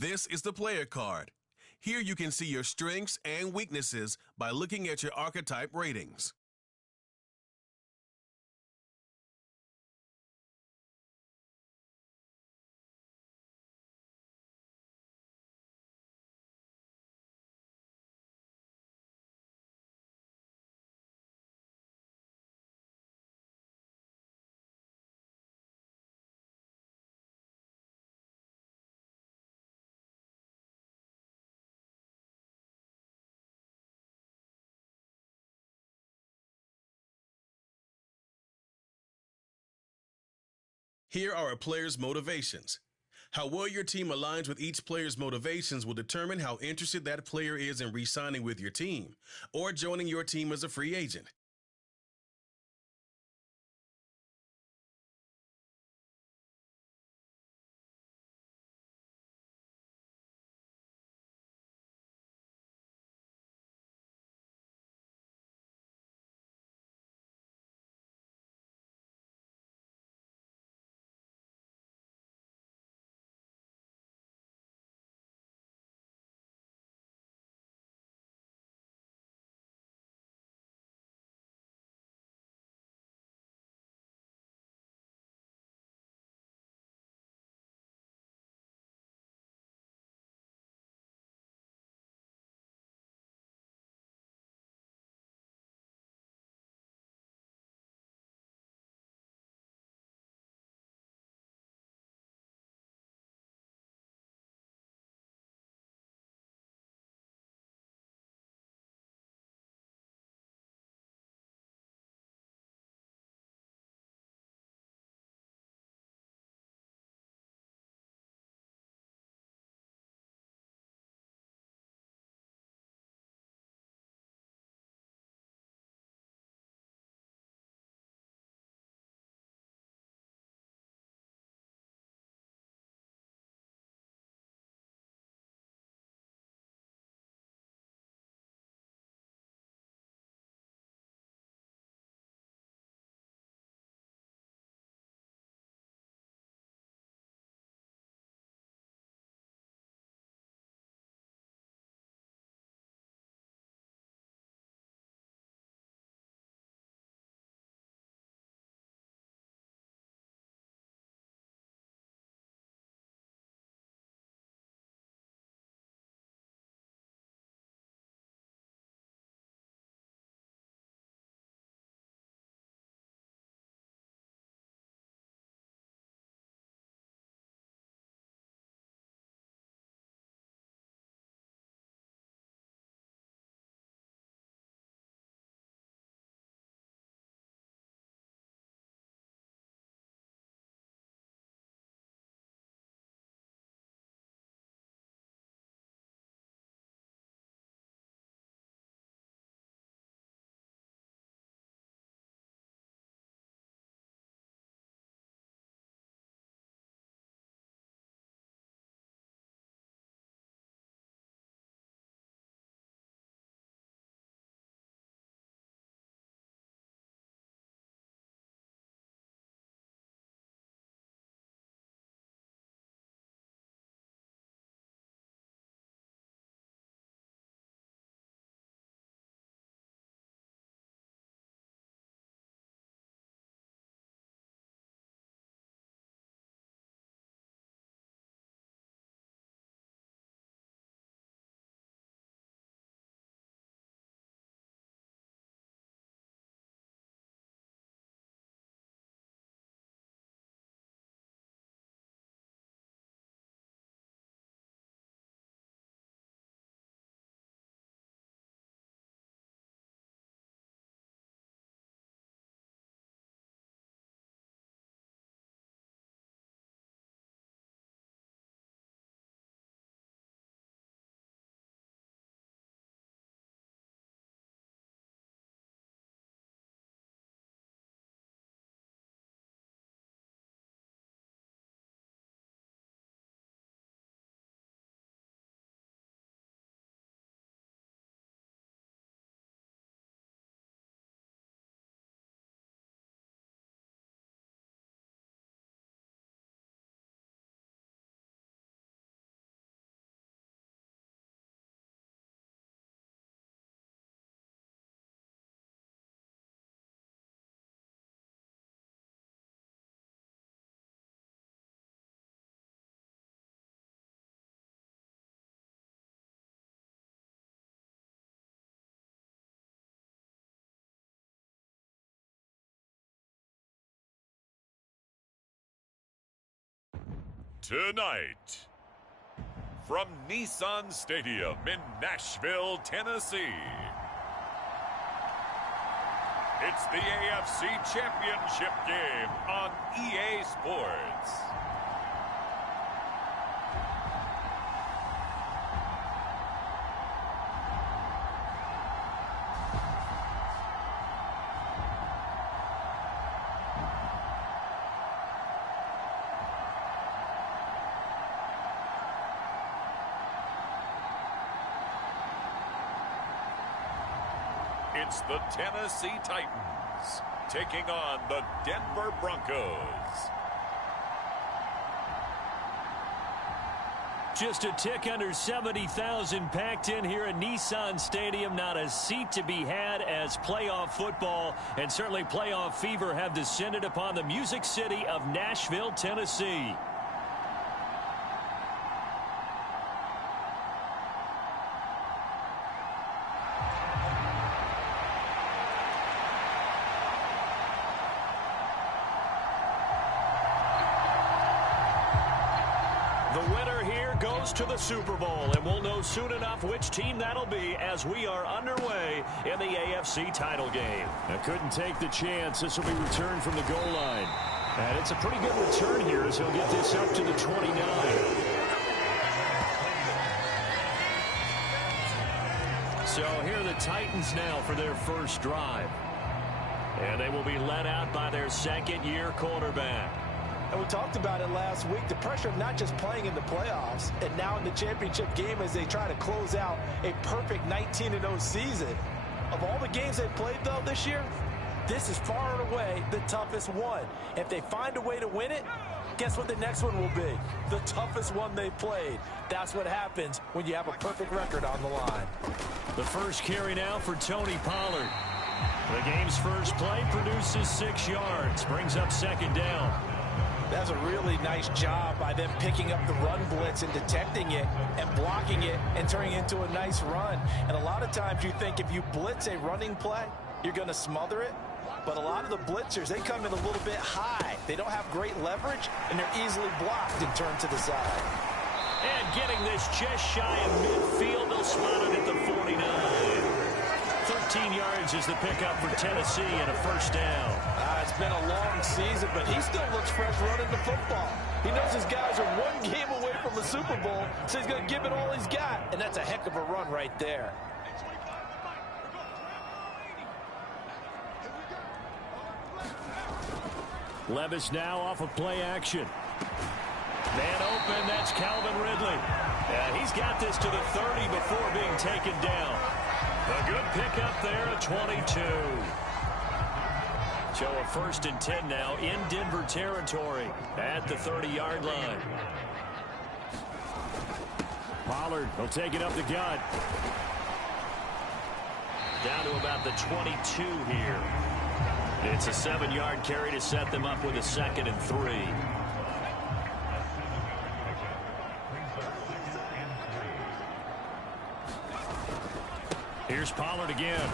This is the player card. Here you can see your strengths and weaknesses by looking at your archetype ratings. Here are a player's motivations. How well your team aligns with each player's motivations will determine how interested that player is in re-signing with your team or joining your team as a free agent. Tonight, from Nissan Stadium in Nashville, Tennessee, it's the AFC Championship game on EA Sports. It's the Tennessee Titans taking on the Denver Broncos. Just a tick under 70,000 packed in here at Nissan Stadium. Not a seat to be had as playoff football and certainly playoff fever have descended upon the Music City of Nashville, Tennessee. The winner here goes to the Super Bowl, and we'll know soon enough which team that'll be as we are underway in the AFC title game. I couldn't take the chance. This will be returned from the goal line. And it's a pretty good return here as he'll get this up to the 29. So here are the Titans now for their first drive. And they will be led out by their second-year quarterback. And we talked about it last week, the pressure of not just playing in the playoffs and now in the championship game as they try to close out a perfect 19-0 season. Of all the games they've played, though, this year, this is far and away the toughest one. If they find a way to win it, guess what the next one will be? The toughest one they played. That's what happens when you have a perfect record on the line. The first carry now for Tony Pollard. The game's first play produces 6 yards, brings up second down. That's a really nice job by them picking up the run blitz and detecting it and blocking it and turning it into a nice run. And a lot of times you think if you blitz a running play, you're going to smother it. But a lot of the blitzers, they come in a little bit high. They don't have great leverage, and they're easily blocked and turned to the side. And getting this just shy of midfield, they'll spot it at the 49. 13 yards is the pickup for Tennessee and a first down. It's been a long season, but he still looks fresh running the football. He knows his guys are one game away from the Super Bowl, so he's going to give it all he's got, and that's a heck of a run right there. Levis now off of play action. Man open, that's Calvin Ridley. Yeah, he's got this to the 30 before being taken down. A good pickup there at 22. So a 1st and 10 now in Denver territory at the 30-yard line. Pollard will take it up the gut. Down to about the 22 here. It's a 7-yard carry to set them up with a 2nd and 3. Here's Pollard again.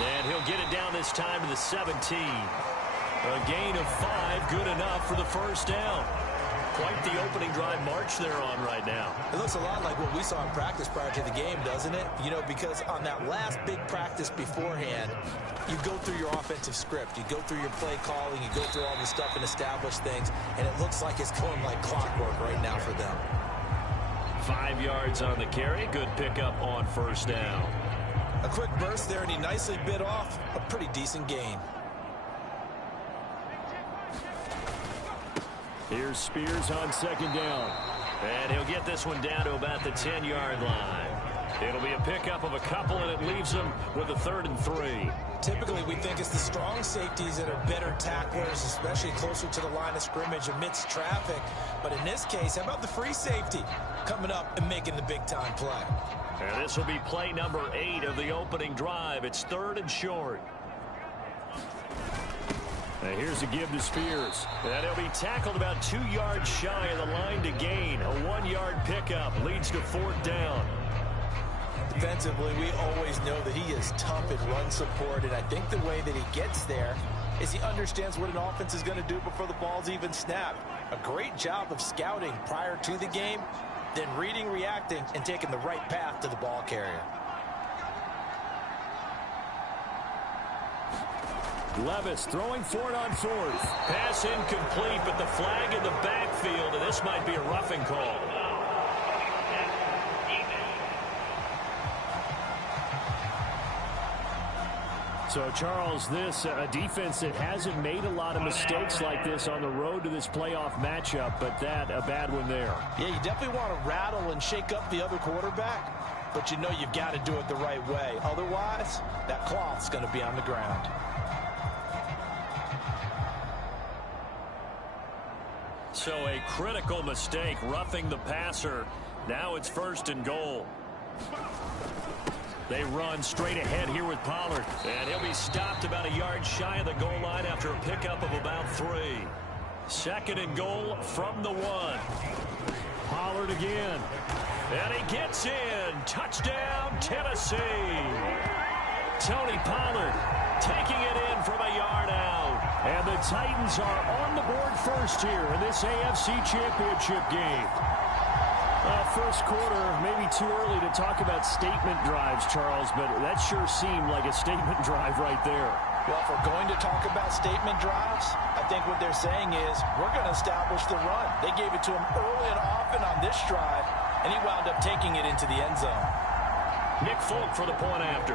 And he'll get it down this time to the 17. A gain of 5, good enough for the first down. Quite the opening drive march they're on right now. It looks a lot like what we saw in practice prior to the game, doesn't it? You know, because on that last big practice beforehand, you go through your offensive script. You go through your play calling. You go through all the stuff and establish things. And it looks like it's going like clockwork right now for them. 5 yards on the carry. Good pickup on first down. A quick burst there, and he nicely bit off a pretty decent gain. Here's Spears on 2nd down. And he'll get this one down to about the 10-yard line. It'll be a pickup of a couple, and it leaves him with a 3rd and 3. Typically, we think it's the strong safeties that are better tacklers, especially closer to the line of scrimmage amidst traffic. But in this case, how about the free safety coming up and making the big-time play? And this will be play number 8 of the opening drive. It's 3rd and short. Now here's a give to Spears. And he'll be tackled about 2 yards shy of the line to gain. A 1-yard pickup leads to 4th down. Defensively, we always know that he is tough in run support, and I think the way that he gets there is he understands what an offense is going to do before the ball's even snapped. A great job of scouting prior to the game, then reading, reacting, and taking the right path to the ball carrier. Levis throwing for it on fourth. Pass incomplete, but the flag in the backfield, and this might be a roughing call. So, Charles, this a defense that hasn't made a lot of mistakes like this on the road to this playoff matchup, but that a bad one there. Yeah, you definitely want to rattle and shake up the other quarterback, but you know you've got to do it the right way. Otherwise, that cloth's going to be on the ground. So a critical mistake, roughing the passer. Now it's 1st and goal. They run straight ahead here with Pollard. And he'll be stopped about a yard shy of the goal line after a pickup of about 3. 2nd and goal from the 1. Pollard again. And he gets in. Touchdown, Tennessee. Tony Pollard taking it in from a yard out. And the Titans are on the board first here in this AFC Championship game. First quarter, maybe too early to talk about statement drives, Charles, but that sure seemed like a statement drive right there. Well, if we're going to talk about statement drives, I think what they're saying is we're going to establish the run. They gave it to him early and often on this drive, and he wound up taking it into the end zone. Nick Folk for the point after.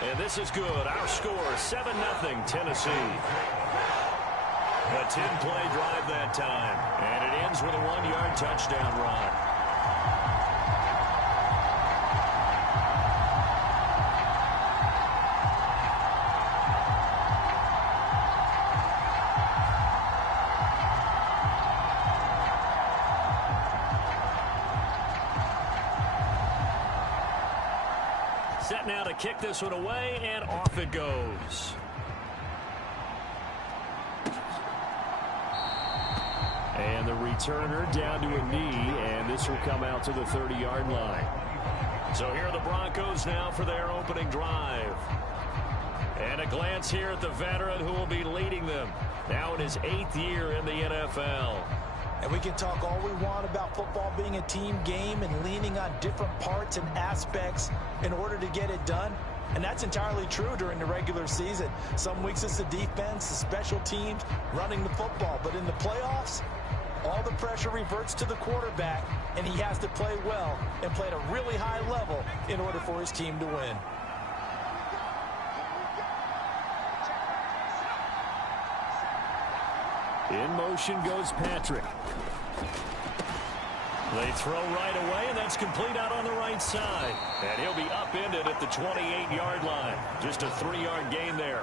And this is good. Our score, 7-0 Tennessee. A 10-play drive that time. And it ends with a 1-yard touchdown run. Set now to kick this one away, and off it goes. And the returner down to a knee, and this will come out to the 30-yard line. So here are the Broncos now for their opening drive. And a glance here at the veteran who will be leading them. Now in his 8th year in the NFL. And we can talk all we want about football being a team game and leaning on different parts and aspects in order to get it done. And that's entirely true during the regular season. Some weeks it's the defense, the special teams, running the football. But in the playoffs, all the pressure reverts to the quarterback, and he has to play well and play at a really high level in order for his team to win. In motion goes Patrick. They throw right away, and that's complete out on the right side. And he'll be upended at the 28-yard line. Just a 3-yard gain there.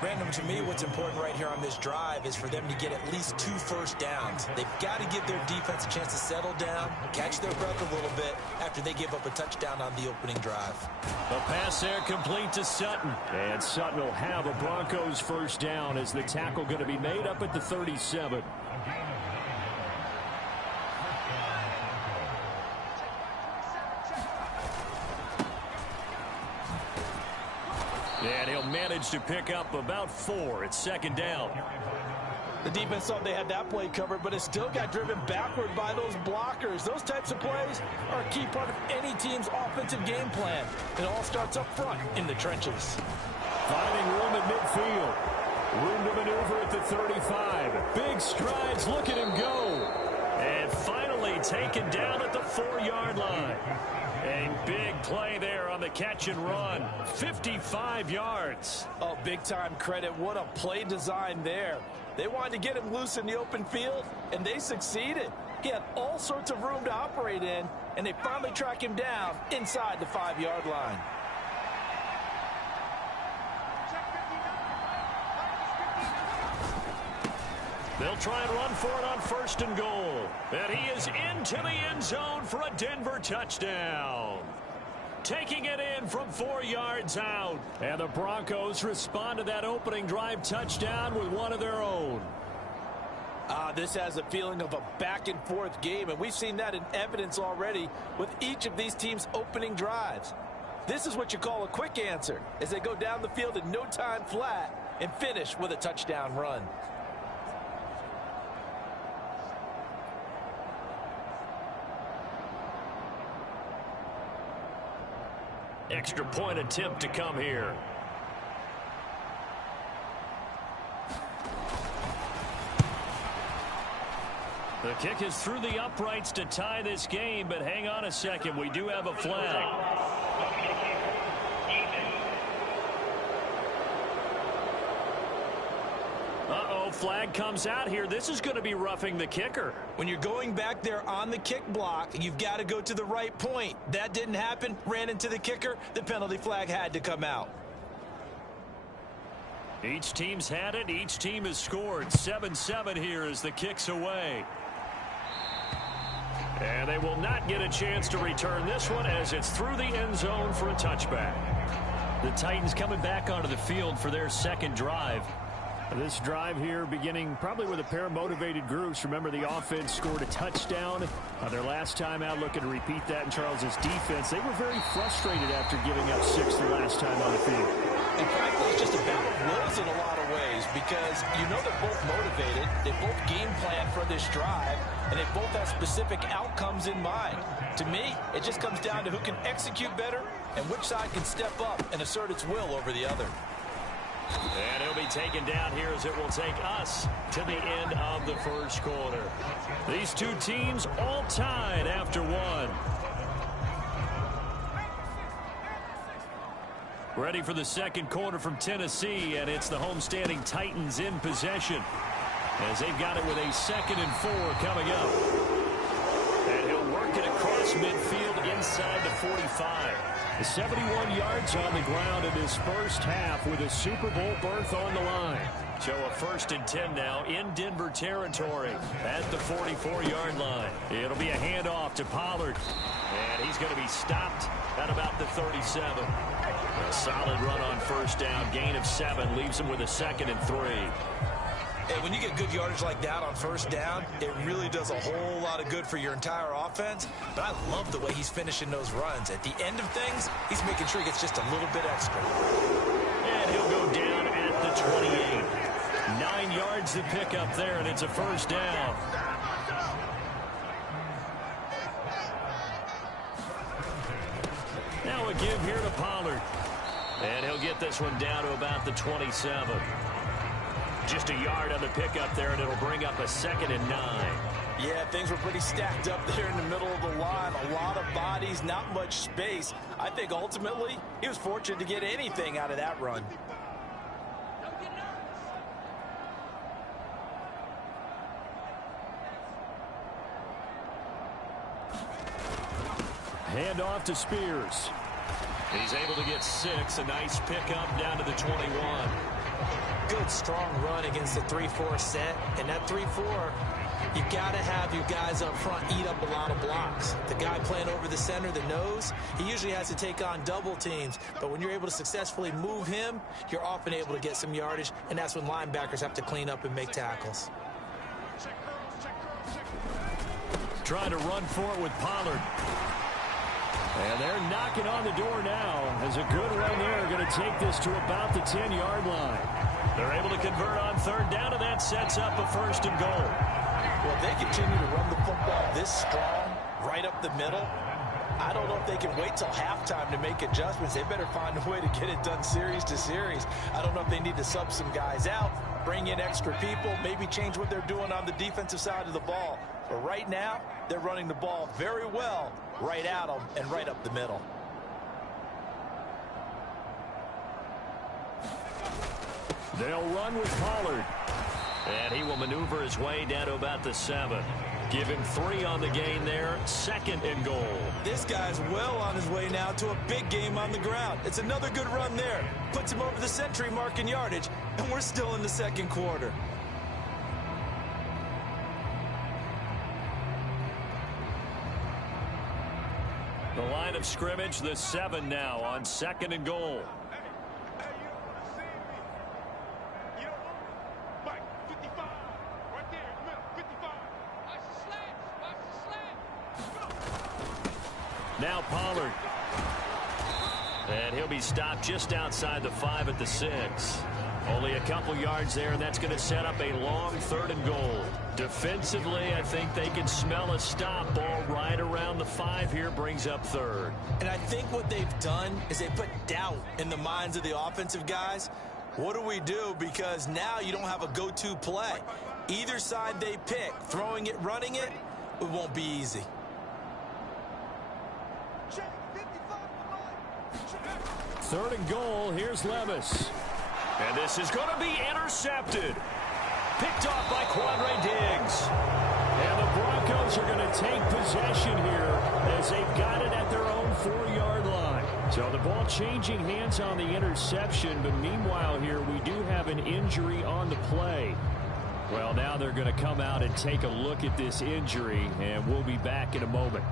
Brandon, to me, what's important right here on this drive is for them to get at least 2 first downs. They've got to give their defense a chance to settle down, catch their breath a little bit after they give up a touchdown on the opening drive. The pass there complete to Sutton. And Sutton will have a Broncos first down as the tackle going to be made up at the 37. And he'll manage to pick up about 4. It's 2nd down. The defense thought they had that play covered, but it still got driven backward by those blockers. Those types of plays are a key part of any team's offensive game plan. It all starts up front in the trenches. Finding room at midfield. Room to maneuver at the 35. Big strides. Look at him go. And finally taken down at the 4-yard line. A big play there on the catch and run. 55 yards. Oh, big-time credit. What a play design there. They wanted to get him loose in the open field, and they succeeded. He had all sorts of room to operate in, and they finally track him down inside the 5-yard line. They'll try and run for it on 1st and goal. And he is into the end zone for a Denver touchdown. Taking it in from 4 yards out. And the Broncos respond to that opening drive touchdown with one of their own. This has a feeling of a back-and-forth game, and we've seen that in evidence already with each of these teams' opening drives. This is what you call a quick answer, as they go down the field in no time flat and finish with a touchdown run. Extra point attempt to come here. The kick is through the uprights to tie this game, but hang on a second. We do have a flag. Uh-oh, flag comes out here. This is going to be roughing the kicker. When you're going back there on the kick block, you've got to go to the right point. That didn't happen. Ran into the kicker. The penalty flag had to come out. Each team's had it. Each team has scored. 7-7 here as the kick's away. And they will not get a chance to return this one as it's through the end zone for a touchback. The Titans coming back onto the field for their second drive. This drive here beginning probably with a pair of motivated groups. Remember, the offense scored a touchdown their last time out, looking to repeat that in Charles's defense. They were very frustrated after giving up 6 the last time on the field. And frankly, it's just a battle of wills in a lot of ways because you know they're both motivated. They both game plan for this drive, and they both have specific outcomes in mind. To me, it just comes down to who can execute better and which side can step up and assert its will over the other. And he'll be taken down here as it will take us to the end of the first quarter. These two teams all tied after one. Ready for the second quarter from Tennessee, and it's the homestanding Titans in possession as they've got it with a 2nd and 4 coming up. And he'll work it across midfield inside the 45. 71 yards on the ground in his first half with a Super Bowl berth on the line. So a 1st and 10 now in Denver territory at the 44-yard line. It'll be a handoff to Pollard. And he's going to be stopped at about the 37. A solid run on first down. Gain of 7 leaves him with a 2nd and 3. Hey, when you get good yardage like that on first down, it really does a whole lot of good for your entire offense. But I love the way he's finishing those runs. At the end of things, he's making sure he gets just a little bit extra. And he'll go down at the 28. 9 yards to pick up there, and it's a first down. Now a give here to Pollard. And he'll get this one down to about the 27. Just a yard on the pickup there, and it'll bring up a 2nd and 9. Yeah, things were pretty stacked up there in the middle of the line. A lot of bodies, not much space. I think ultimately he was fortunate to get anything out of that run. Hand off to Spears. He's able to get 6. A nice pickup down to the 21. Good, strong run against the 3-4 set. And that 3-4, you got to have your guys up front eat up a lot of blocks. The guy playing over the center, the nose, he usually has to take on double teams. But when you're able to successfully move him, you're often able to get some yardage, and that's when linebackers have to clean up and make tackles. Trying to run for it with Pollard. And they're knocking on the door now. As a good run there, going to take this to about the 10-yard line. They're able to convert on third down, and that sets up a 1st and goal. Well, if they continue to run the football this strong, right up the middle, I don't know if they can wait till halftime to make adjustments. They better find a way to get it done series to series. I don't know if they need to sub some guys out, bring in extra people, maybe change what they're doing on the defensive side of the ball. But right now, they're running the ball very well right at them and right up the middle. They'll run with Pollard. And he will maneuver his way down to about the 7. Give him 3 on the gain there. 2nd and goal. This guy's well on his way now to a big game on the ground. It's another good run there. Puts him over the century mark in yardage, and we're still in the second quarter. The line of scrimmage, the 7 now on 2nd and goal. Now Pollard. And he'll be stopped just outside the 5 at the 6. Only a couple yards there, and that's going to set up a long 3rd and goal. Defensively, I think they can smell a stop. Ball right around the 5 here, brings up 3rd. And I think what they've done is they put doubt in the minds of the offensive guys. What do we do? Because now you don't have a go-to play. Either side they pick, throwing it, running it, it won't be easy. Third and goal, here's Levis. And this is going to be intercepted. Picked off by Quandre Diggs. And the Broncos are going to take possession here as they've got it at their own 4-yard line. So the ball changing hands on the interception, but meanwhile here we do have an injury on the play. Well, now they're going to come out and take a look at this injury, and we'll be back in a moment.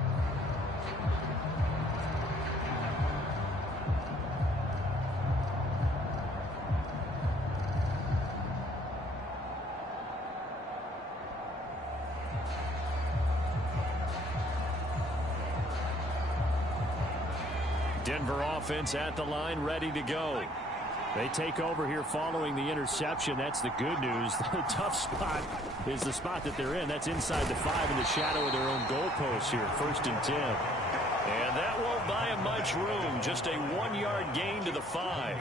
Denver offense at the line, ready to go. They take over here following the interception. That's the good news. The tough spot is the spot that they're in. That's inside the 5 in the shadow of their own goalpost here. 1st and 10. And that won't buy them much room. Just a 1-yard gain to the 5.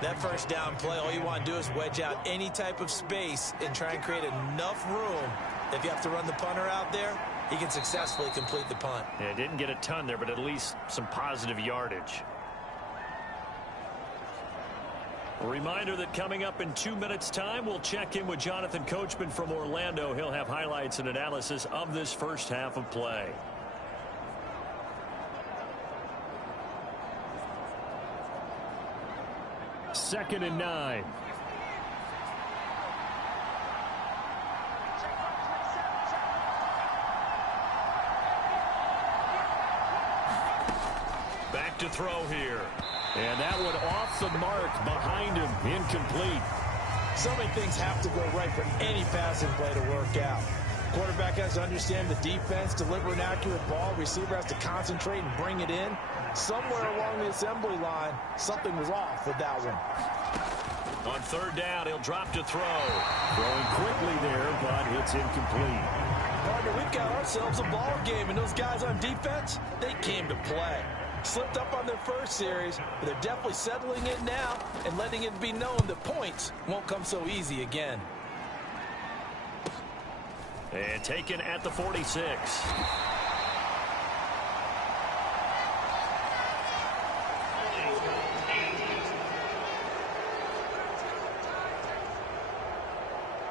That first down play, all you want to do is wedge out any type of space and try and create enough room. If you have to run the punter out there, he can successfully complete the punt. Yeah, didn't get a ton there, but at least some positive yardage. A reminder that coming up in 2 minutes' time, we'll check in with Jonathan Coachman from Orlando. He'll have highlights and analysis of this first half of play. Second and 9. Back to throw here. And that one off the mark behind him. Incomplete. So many things have to go right for any passing play to work out. Quarterback has to understand the defense, deliver an accurate ball. Receiver has to concentrate and bring it in. Somewhere along the assembly line, something was off with that one. On 3rd down, he'll drop to throw. Throwing quickly there, but it's incomplete. Partner, we've got ourselves a ball game, and those guys on defense, they came to play. Slipped up on their first series, but they're definitely settling it now and letting it be known that points won't come so easy again. And taken at the 46.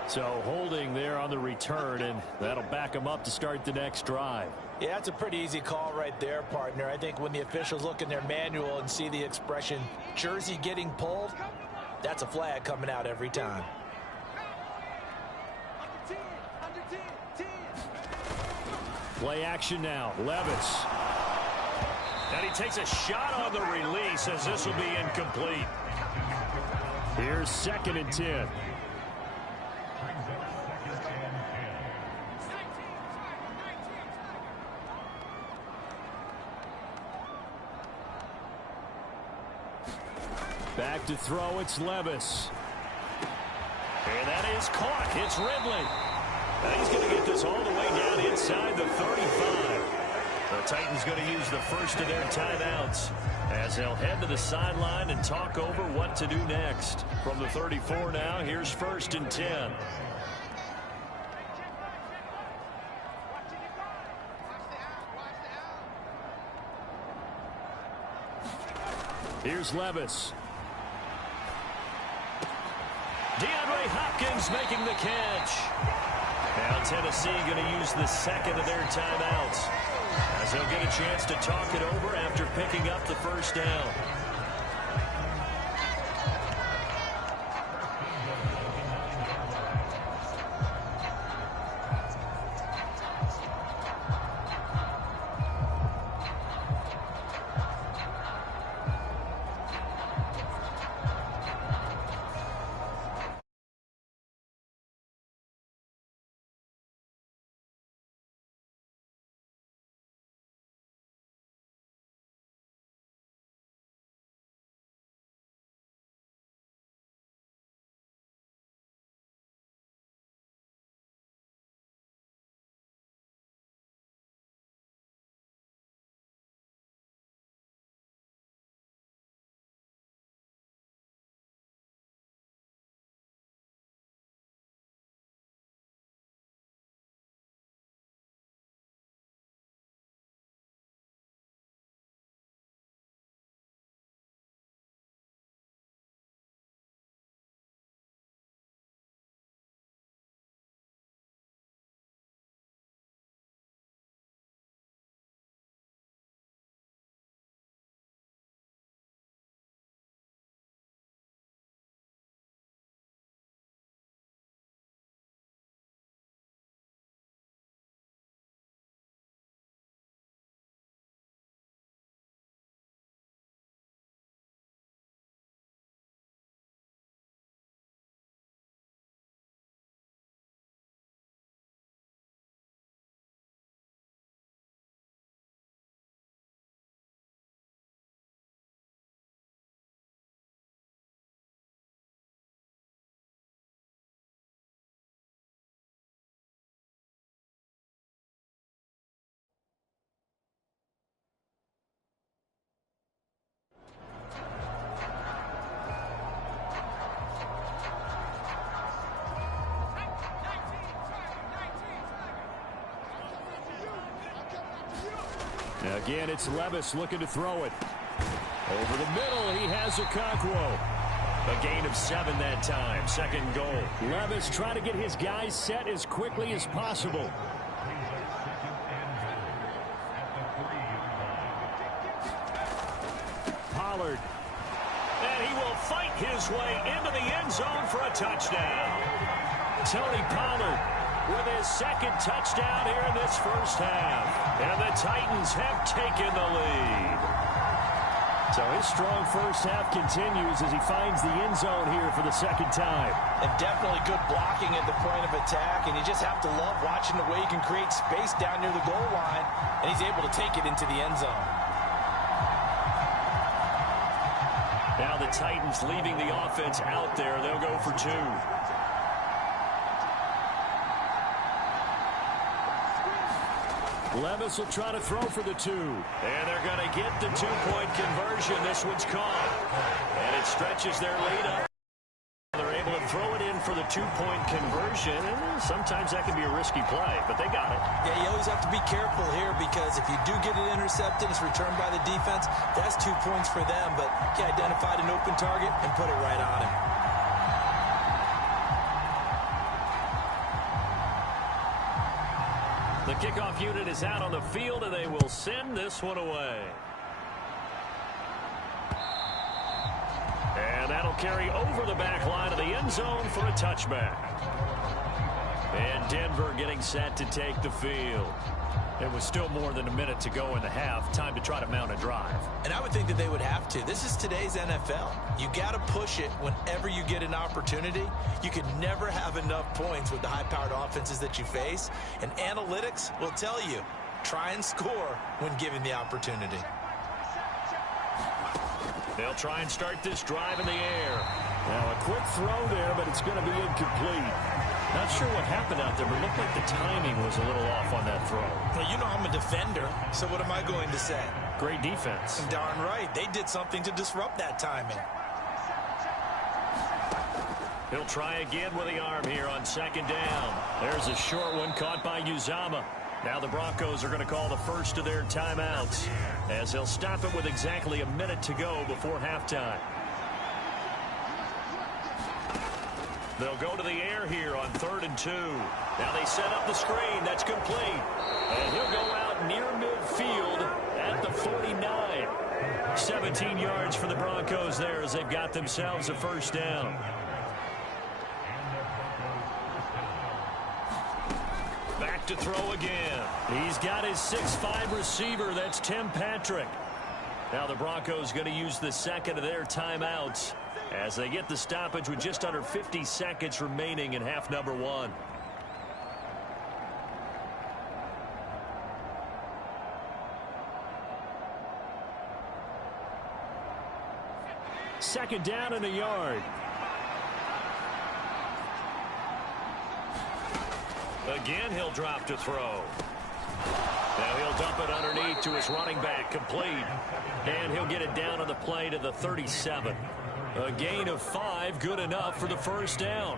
So holding there on the return, and that'll back them up to start the next drive. Yeah, that's a pretty easy call right there, partner. I think when the officials look in their manual and see the expression jersey getting pulled, that's a flag coming out every time. Play action now. Levis. And he takes a shot on the release as this will be incomplete. Here's 2nd and 10. Back to throw, it's Levis. And that is caught. It's Ridley. Now he's going to get this all the way down inside the 35. The Titans going to use the first of their timeouts as they'll head to the sideline and talk over what to do next. From the 34 now, here's 1st and 10. Here's Levis. DeAndre Hopkins making the catch. Now Tennessee going to use the 2nd of their timeouts as they'll get a chance to talk it over after picking up the first down. Again, it's Levis looking to throw it. Over the middle, he has Okonkwo. A gain of 7 that time. Second goal. Levis trying to get his guys set as quickly as possible. Pollard. And he will fight his way into the end zone for a touchdown. Tony Pollard with his second touchdown here in this first half. And the Titans have taken the lead. So his strong first half continues as he finds the end zone here for the second time. And definitely good blocking at the point of attack, and you just have to love watching the way he can create space down near the goal line, and he's able to take it into the end zone. Now the Titans leaving the offense out there. They'll go for 2. Levis will try to throw for the 2. And they're going to get the 2-point conversion. This one's caught. And it stretches their lead up. They're able to throw it in for the 2-point conversion. And sometimes that can be a risky play, but they got it. Yeah, you always have to be careful here because if you do get it intercepted, it's returned by the defense. That's 2 points for them, but he identified an open target and put it right on him. The kickoff unit is out on the field, and they will send this one away. And that'll carry over the back line of the end zone for a touchback. And Denver getting set to take the field. It was still more than a minute to go in the half. Time to try to mount a drive. And I would think that they would have to. This is today's NFL. You got to push it whenever you get an opportunity. You can never have enough points with the high-powered offenses that you face. And analytics will tell you, try and score when given the opportunity. They'll try and start this drive in the air. Now a quick throw there, but it's going to be incomplete. Not sure what happened out there, but it looked like the timing was a little off on that throw. Well, you know I'm a defender, so what am I going to say? Great defense. Darn right. They did something to disrupt that timing. He'll try again with the arm here on second down. There's a short one caught by Uzama. Now the Broncos are going to call the first of their timeouts as they'll stop it with exactly a minute to go before halftime. They'll go to the air here on 3rd and 2. Now they set up the screen. That's complete. And he'll go out near midfield at the 49. 17 yards for the Broncos there as they've got themselves a first down. Back to throw again. He's got his 6'5" receiver. That's Tim Patrick. Now the Broncos going to use the second of their timeouts as they get the stoppage with just under 50 seconds remaining in half number 1. Second down and a yard. Again, he'll drop to throw. Now he'll dump it underneath to his running back, complete. And he'll get it down on the play to the 37. A gain of 5, good enough for the first down.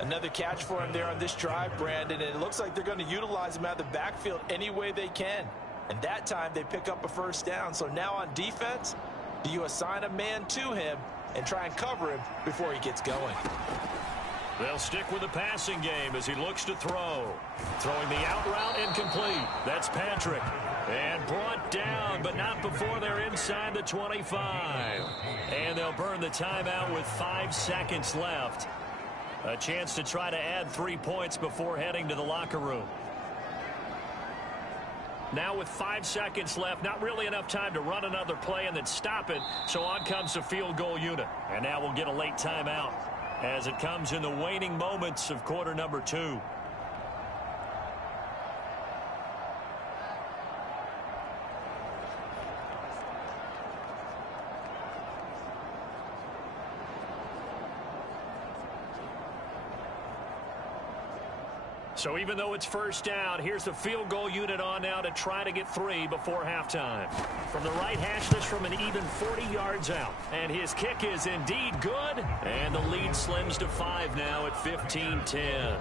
Another catch for him there on this drive, Brandon, and it looks like they're going to utilize him out of the backfield any way they can. And that time they pick up a first down. So now on defense, do you assign a man to him and try and cover him before he gets going? They'll stick with the passing game as he looks to throw. Throwing the out route incomplete. That's Patrick. And brought down, but not before they're inside the 25. And they'll burn the timeout with 5 seconds left. A chance to try to add 3 points before heading to the locker room. Now with 5 seconds left, not really enough time to run another play and then stop it. So on comes the field goal unit. And now we'll get a late timeout as it comes in the waning moments of quarter number 2. So even though it's first down, here's the field goal unit on now to try to get 3 before halftime. From the right hash, this from an even 40 yards out. And his kick is indeed good. And the lead slims to 5 now at 15-10.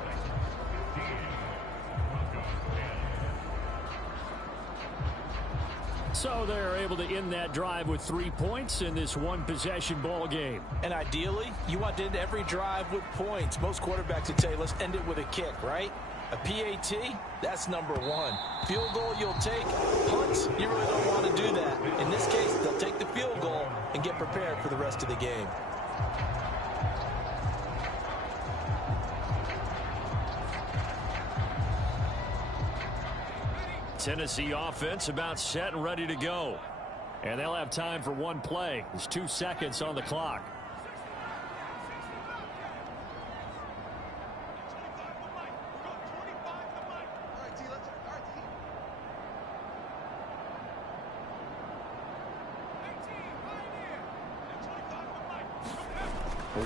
So they're able to end that drive with 3 points in this one-possession ball game. And ideally, you want to end every drive with points. Most quarterbacks would tell you, let's end it with a kick, right? A PAT, that's number one. Field goal you'll take. Punts, you really don't want to do that. In this case, they'll take the field goal and get prepared for the rest of the game. Tennessee offense about set and ready to go. And they'll have time for one play. There's 2 seconds on the clock.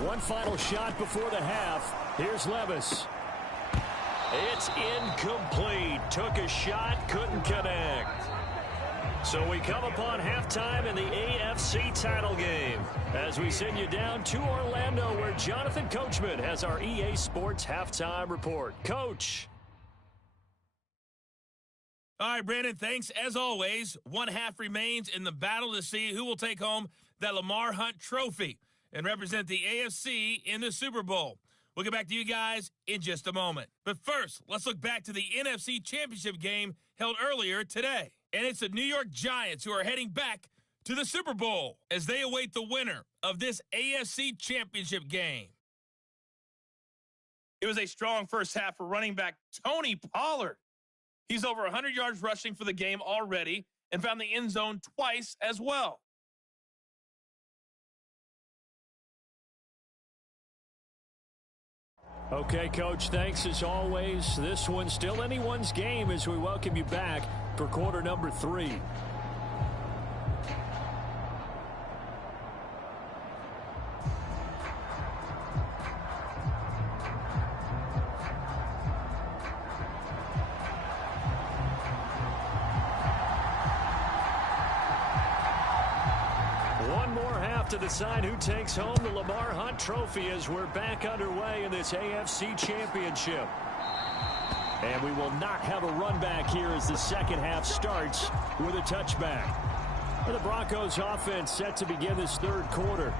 One final shot before the half. Here's Levis. It's incomplete. Took a shot, couldn't connect. So we come upon halftime in the AFC title game as we send you down to Orlando, where Jonathan Coachman has our EA Sports halftime report. Coach. All right, Brandon, thanks. As always, one half remains in the battle to see who will take home that Lamar Hunt trophy and represent the AFC in the Super Bowl. We'll get back to you guys in just a moment. But first, let's look back to the NFC Championship game held earlier today. And it's the New York Giants who are heading back to the Super Bowl as they await the winner of this AFC Championship game. It was a strong first half for running back Tony Pollard. He's over 100 yards rushing for the game already and found the end zone twice as well. Okay, Coach, thanks as always. This one's still anyone's game as we welcome you back for quarter number 3. To decide who takes home the Lamar Hunt trophy as we're back underway in this AFC Championship. And we will not have a run back here as the second half starts with a touchback. The Broncos offense set to begin this third quarter.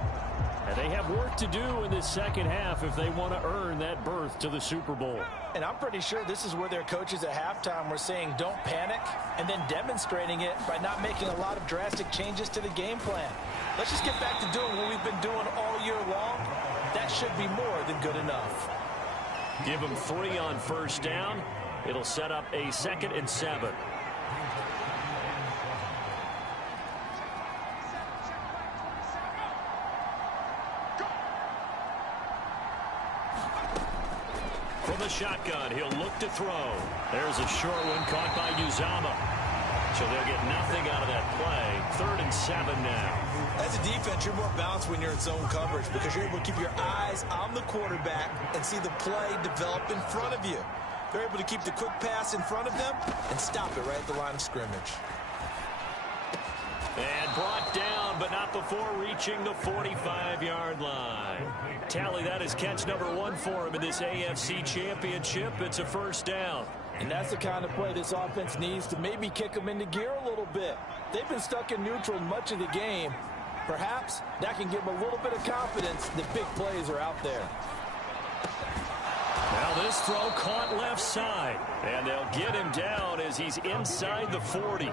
And they have work to do in this second half if they want to earn that berth to the Super Bowl. And I'm pretty sure this is where their coaches at halftime were saying don't panic, and then demonstrating it by not making a lot of drastic changes to the game plan. Let's just get back to doing what we've been doing all year long. That should be more than good enough. Give them 3 on first down. It'll set up a 2nd and 7. From the shotgun, he'll look to throw. There's a short one caught by Uzama. So they'll get nothing out of that play. 3rd and 7 now. As a defense, you're more balanced when you're in zone coverage because you're able to keep your eyes on the quarterback and see the play develop in front of you. They're able to keep the quick pass in front of them and stop it right at the line of scrimmage. And brought down, but not before reaching the 45-yard line. Tally, that is catch number 1 for him in this AFC Championship. It's a first down. And that's the kind of play this offense needs to maybe kick them into gear a little bit. They've been stuck in neutral much of the game. Perhaps that can give them a little bit of confidence that big plays are out there. Now this throw caught left side. And they'll get him down as he's inside the 40.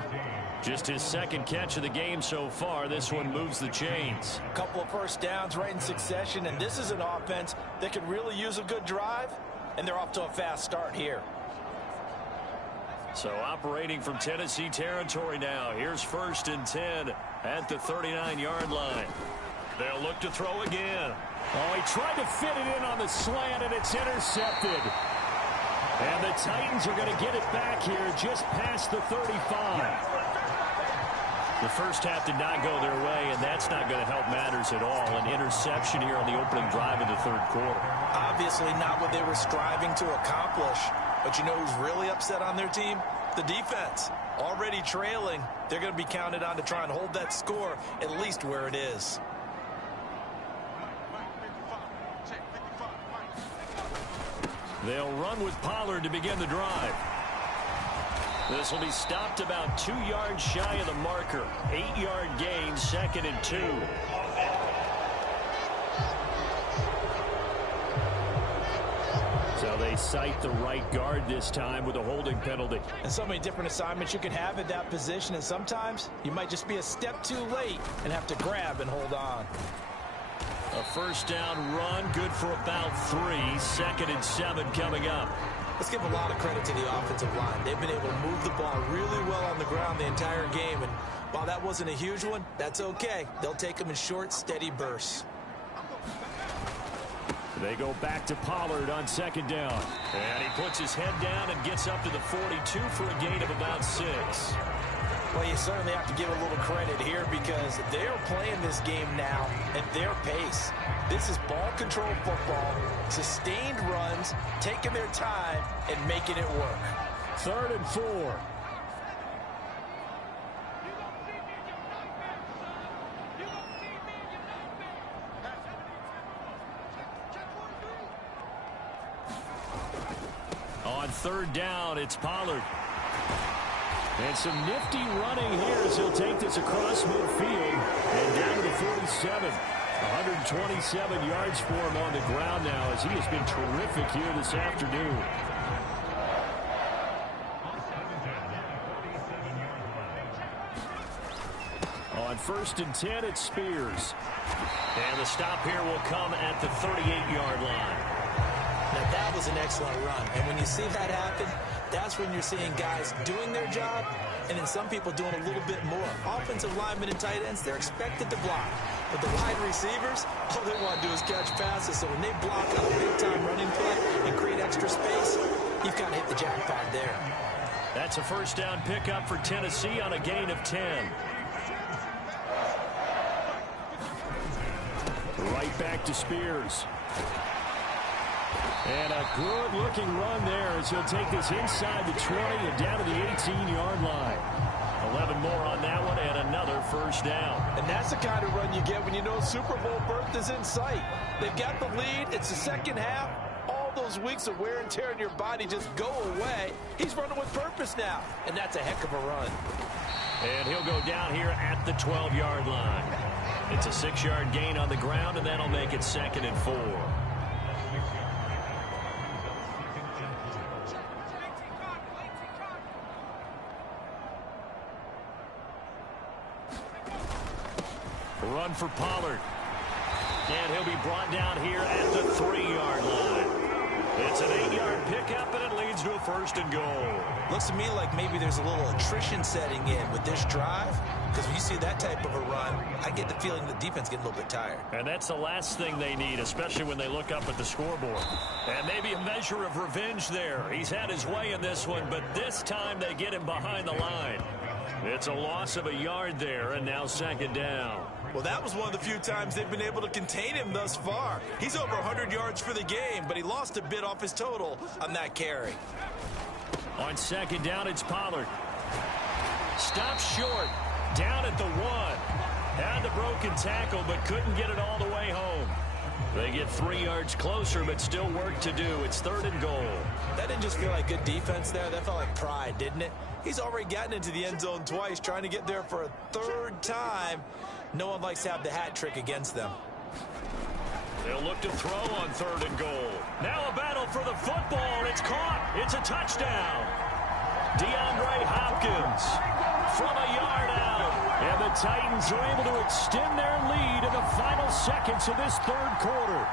Just his 2nd catch of the game so far. This one moves the chains. A couple of first downs right in succession, and this is an offense that could really use a good drive, and they're off to a fast start here. So operating from Tennessee territory now. Here's 1st and 10 at the 39-yard line. They'll look to throw again. Oh, he tried to fit it in on the slant, and it's intercepted. And the Titans are going to get it back here just past the 35. The first half did not go their way, and that's not going to help matters at all. An interception here on the opening drive of the third quarter. Obviously not what they were striving to accomplish. But you know who's really upset on their team? The defense. Already trailing. They're going to be counted on to try and hold that score at least where it is. They'll run with Pollard to begin the drive. This will be stopped about 2 yards shy of the marker. 8-yard gain, 2nd and 2. So they cite the right guard this time with a holding penalty. And so many different assignments you can have at that position, and sometimes you might just be a step too late and have to grab and hold on. A first down run, good for about 3. 2nd and 7 coming up. Let's give a lot of credit to the offensive line. They've been able to move the ball really well on the ground the entire game, and while that wasn't a huge one, that's okay. They'll take them in short, steady bursts. They go back to Pollard on 2nd down. And he puts his head down and gets up to the 42 for a gain of about 6. Well, you certainly have to give a little credit here because they're playing this game now at their pace. This is ball control football, sustained runs, taking their time and making it work. 3rd and 4. On 3rd down, it's Pollard. And some nifty running here as he'll take this across midfield and down to the 47. 127 yards for him on the ground now as he has been terrific here this afternoon. On 1st and 10, it's Spears. And the stop here will come at the 38-yard line. Now, that was an excellent run. And when you see that happen, that's when you're seeing guys doing their job and then some people doing a little bit more. Offensive linemen and tight ends, they're expected to block. But the wide receivers, all they want to do is catch passes. So when they block on a big-time running play and create extra space, you've kind of hit the jackpot there. That's a first down pickup for Tennessee on a gain of 10. Right back to Spears. And a good-looking run there as he'll take this inside the 20 and down to the 18-yard line. 11 more on that one and another first down. And that's the kind of run you get when you know Super Bowl berth is in sight. They've got the lead. It's the second half. All those weeks of wear and tear in your body just go away. He's running with purpose now, and that's a heck of a run. And he'll go down here at the 12-yard line. It's a 6-yard gain on the ground, and that'll make it 2nd and 4. Run for Pollard. And he'll be brought down here at the 3-yard line. It's an 8-yard pickup, and it leads to a 1st and goal. Looks to me like maybe there's a little attrition setting in with this drive, because when you see that type of a run, I get the feeling the defense getting a little bit tired. And that's the last thing they need, especially when they look up at the scoreboard. And maybe a measure of revenge there. He's had his way in this one, but this time they get him behind the line. It's a loss of a yard there, and now 2nd down. Well, that was one of the few times they've been able to contain him thus far. He's over 100 yards for the game, but he lost a bit off his total on that carry. On 2nd down, it's Pollard. Stops short. Down at the 1. Had the broken tackle, but couldn't get it all the way home. They get 3 yards closer, but still work to do. It's 3rd and goal. That didn't just feel like good defense there. That felt like pride, didn't it? He's already gotten into the end zone twice, trying to get there for a 3rd time. No one likes to have the hat trick against them. They'll look to throw on 3rd and goal. Now a battle for the football. It's caught. It's a touchdown. DeAndre Hopkins from a yard out. And the Titans are able to extend their lead in the final seconds of this 3rd quarter.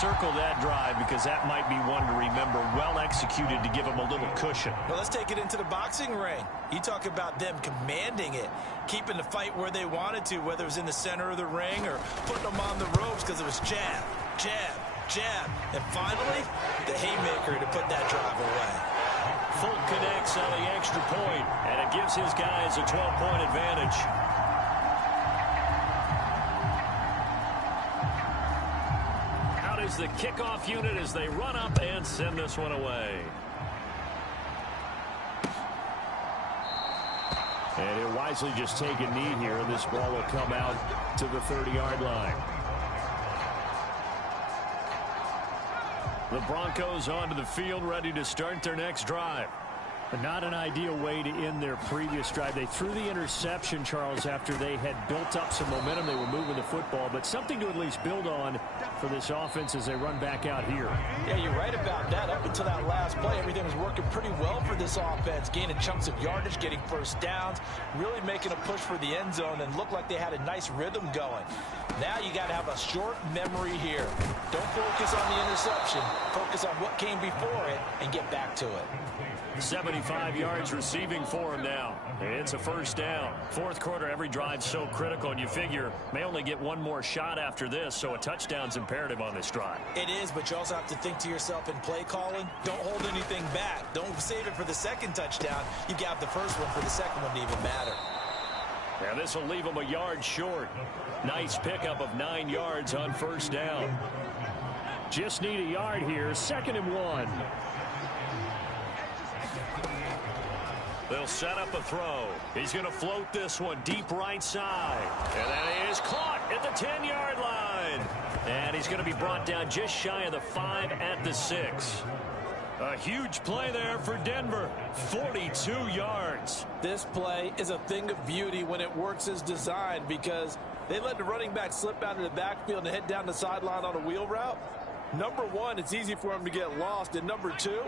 Circle that drive because that might be one to remember. Well executed to give them a little cushion. Well, let's take it into the boxing ring. You talk about them commanding it, keeping the fight where they wanted to, whether it was in the center of the ring or putting them on the ropes because it was jab, jab, jab. And finally, the haymaker to put that drive away. Fulk connects on the extra point, and it gives his guys a 12-point advantage. Is the kickoff unit as they run up and send this one away. And he'll wisely just take a knee here, and this ball will come out to the 30-yard line. The Broncos onto the field ready to start their next drive. Not an ideal way to end their previous drive. They threw the interception, Charles, after they had built up some momentum. They were moving the football, but something to at least build on for this offense as they run back out here. Yeah, you're right about that. Up until that last play, everything was working pretty well for this offense, gaining chunks of yardage, getting first downs, really making a push for the end zone, and looked like they had a nice rhythm going. Now you got to have a short memory here. Don't focus on the interception. Focus on what came before it and get back to it. 75 yards receiving for him now. It's a first down. Fourth quarter, every drive's so critical, and you figure may only get one more shot after this, so a touchdown's imperative on this drive. It is, but you also have to think to yourself in play calling, don't hold anything back. Don't save it for the second touchdown. You got the first one for the second one to even matter. And this will leave him a yard short. Nice pickup of 9 yards on first down. Just need a yard here. 2nd and 1. They'll set up a throw. He's going to float this one deep right side. And that is caught at the 10-yard line. And he's going to be brought down just shy of the 5 at the 6. A huge play there for Denver. 42 yards. This play is a thing of beauty when it works as designed because they let the running back slip out of the backfield and head down the sideline on a wheel route. Number one, it's easy for him to get lost. And number two,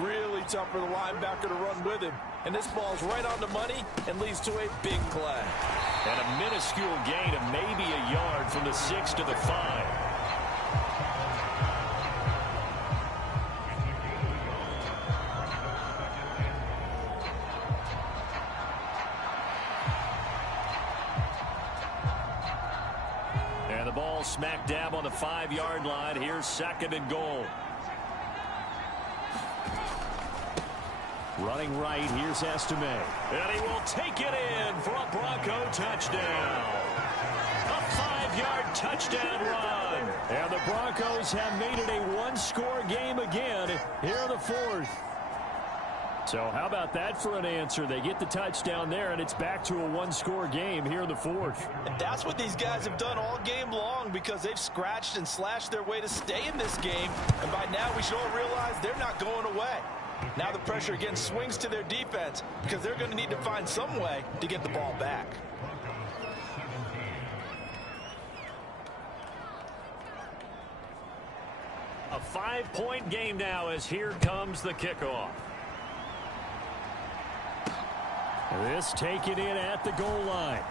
really tough for the linebacker to run with him. And this ball's right on the money and leads to a big play. And a minuscule gain of maybe a yard from the 6 to the 5. And the ball smack dab on the 5-yard line. Here's 2nd and goal. Running right, here's Estime. And he will take it in for a Bronco touchdown. A 5-yard touchdown run. And the Broncos have made it a one-score game again here in the 4th. So how about that for an answer? They get the touchdown there, and it's back to a one-score game here in the 4th. And that's what these guys have done all game long because they've scratched and slashed their way to stay in this game. And by now we should all realize they're not going away. Now the pressure again swings to their defense because they're going to need to find some way to get the ball back. A 5-point game now as here comes the kickoff. This taken in at the goal line.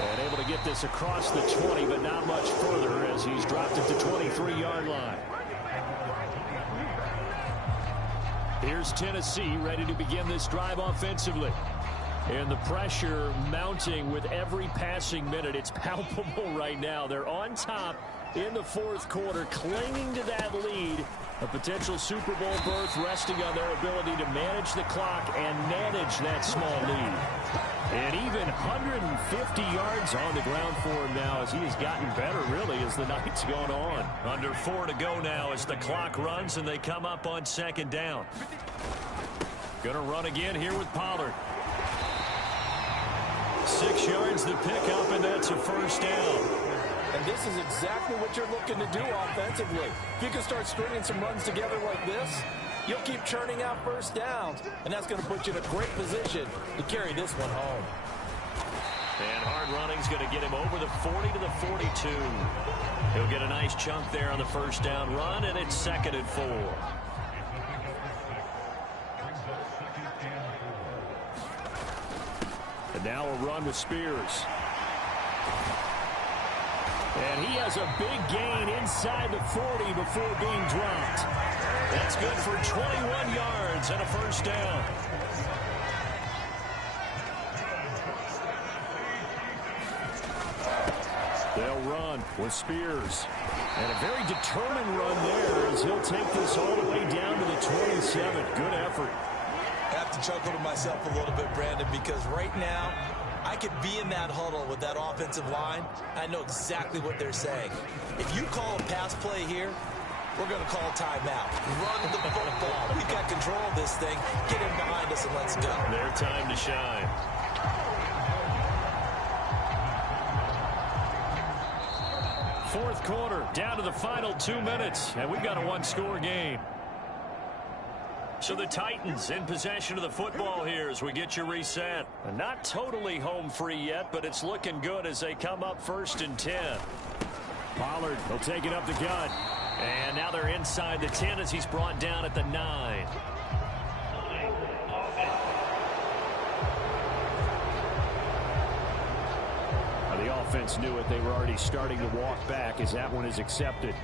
And able to get this across the 20, but not much further as he's dropped at the 23-yard line. Here's Tennessee ready to begin this drive offensively. And the pressure mounting with every passing minute. It's palpable right now. They're on top in the 4th quarter, clinging to that lead. A potential Super Bowl berth resting on their ability to manage the clock and manage that small lead. And even 150 yards on the ground for him now as he has gotten better, really, as the night's gone on. Under 4 to go now as the clock runs and they come up on 2nd down. Going to run again here with Pollard. 6 yards to pick up, and that's a first down. And this is exactly what you're looking to do offensively. If you can start stringing some runs together like this, you'll keep churning out first downs, and that's going to put you in a great position to carry this one home. And hard running's going to get him over the 40 to the 42. He'll get a nice chunk there on the first down run, and it's 2nd and 4. And now a run with Spears. And he has a big gain inside the 40 before being dropped. That's good for 21 yards and a first down. They'll run with Spears. And a very determined run there as he'll take this all the way down to the 27. Good effort. I have to chuckle to myself a little bit, Brandon, because right now I could be in that huddle with that offensive line. I know exactly what they're saying. If you call a pass play here, we're going to call timeout. Run the football. We've got control of this thing. Get in behind us and let's go. Their time to shine. Fourth quarter, down to the final 2 minutes, and we've got a one-score game. So the Titans in possession of the football here as we get you reset. Not totally home free yet, but it's looking good as they come up 1st and 10. Pollard will take it up the gut. And now they're inside the 10 as he's brought down at the 9. The offense knew it. They were already starting to walk back as that one is accepted.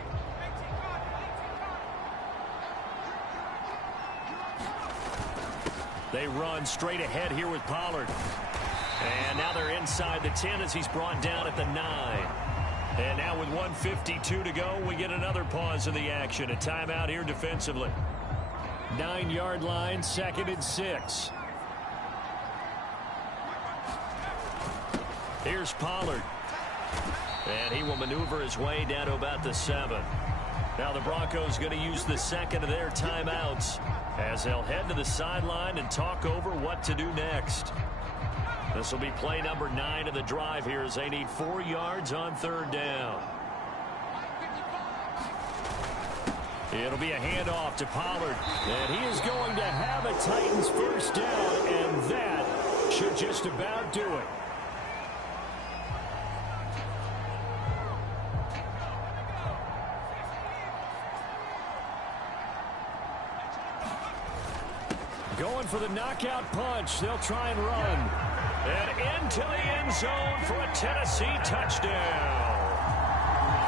They run straight ahead here with Pollard. And now they're inside the 10 as he's brought down at the 9. And now with 1:52 to go, we get another pause in the action. A timeout here defensively. 9-yard line, 2nd and 6. Here's Pollard. And he will maneuver his way down to about the 7. Now the Broncos going to use the second of their timeouts as they'll head to the sideline and talk over what to do next. This will be play number 9 of the drive here as they need 4 yards on 3rd down. It'll be a handoff to Pollard. And he is going to have a Titans 1st down, and that should just about do it. Going for the knockout punch. They'll try and run. And into the end zone for a Tennessee touchdown.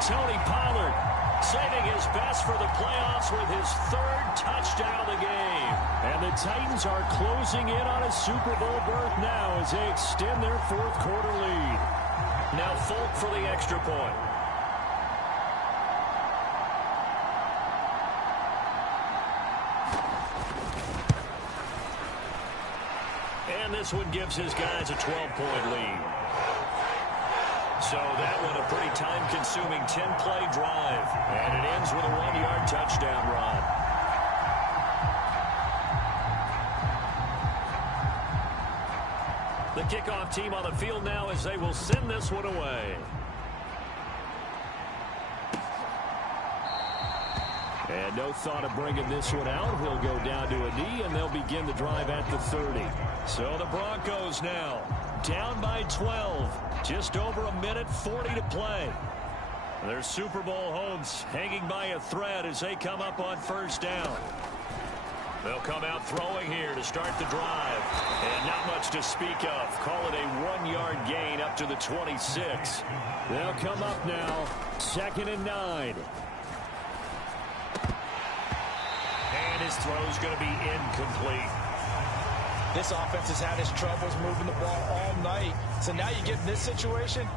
Tony Pollard saving his best for the playoffs with his 3rd touchdown of the game. And the Titans are closing in on a Super Bowl berth now as they extend their 4th quarter lead. Now Folk for the extra point. And this one gives his guys a 12-point lead. So that one a pretty time-consuming 10-play drive. And it ends with a 1-yard touchdown run. The kickoff team on the field now as they will send this one away. And no thought of bringing this one out. He'll go down to a knee, and they'll begin the drive at the 30. So the Broncos now down by 12. Just over 1:40 to play. Their Super Bowl hopes hanging by a thread as they come up on 1st down. They'll come out throwing here to start the drive. And not much to speak of. Call it a 1-yard gain up to the 26. They'll come up now. 2nd and 9. And his throw's going to be incomplete. This offense has had its troubles moving the ball all night. So now you get in this situation,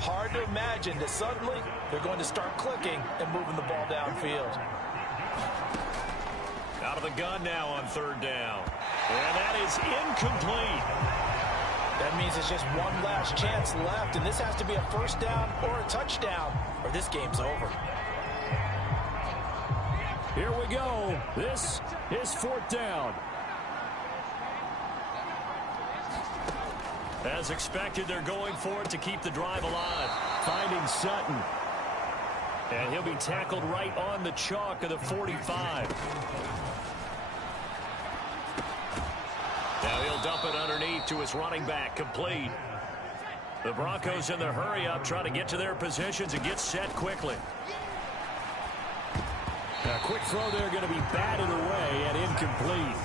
hard to imagine that suddenly they're going to start clicking and moving the ball downfield. Out of the gun now on 3rd down. And that is incomplete. That means it's just one last chance left, and this has to be a 1st down or a touchdown, or this game's over. Here we go. This is 4th down. As expected, they're going for it to keep the drive alive. Finding Sutton. And he'll be tackled right on the chalk of the 45. Now he'll dump it underneath to his running back, complete. The Broncos in the hurry-up trying to get to their positions and get set quickly. A quick throw there going to be batted away and incomplete.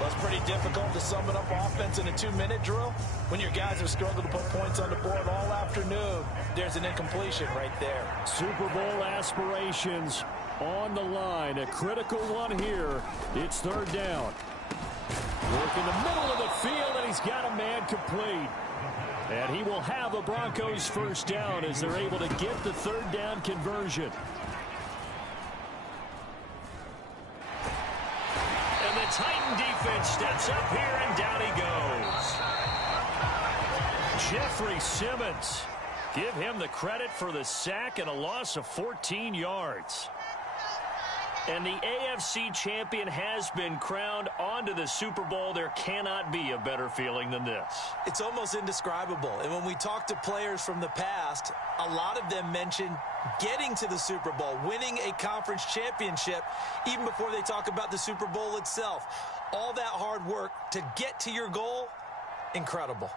Well, it's pretty difficult to sum it up offense in a 2-minute drill when your guys have struggled to put points on the board all afternoon. There's an incompletion right there. Super Bowl aspirations on the line. A critical one here. It's 3rd down. Work in the middle of the field, and he's got a man complete. And he will have a Broncos 1st down as they're able to get the 3rd down conversion. And the Titan defense steps up here, and down he goes. Jeffrey Simmons. Give him the credit for the sack and a loss of 14 yards. And the AFC champion has been crowned onto the Super Bowl. There cannot be a better feeling than this. It's almost indescribable. And when we talk to players from the past, a lot of them mention getting to the Super Bowl, winning a conference championship, even before they talk about the Super Bowl itself. All that hard work to get to your goal, incredible.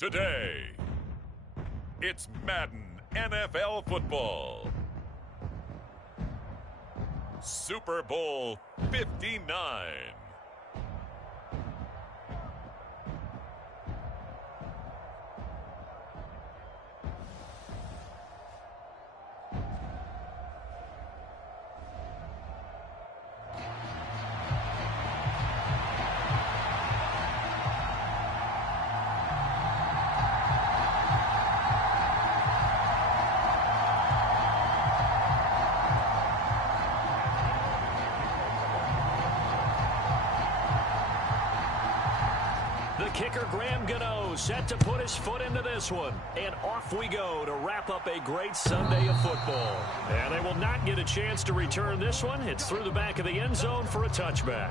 Today, it's Madden NFL football. Super Bowl 59. Kicker Graham Gano set to put his foot into this one. And off we go to wrap up a great Sunday of football. And they will not get a chance to return this one. It's through the back of the end zone for a touchback.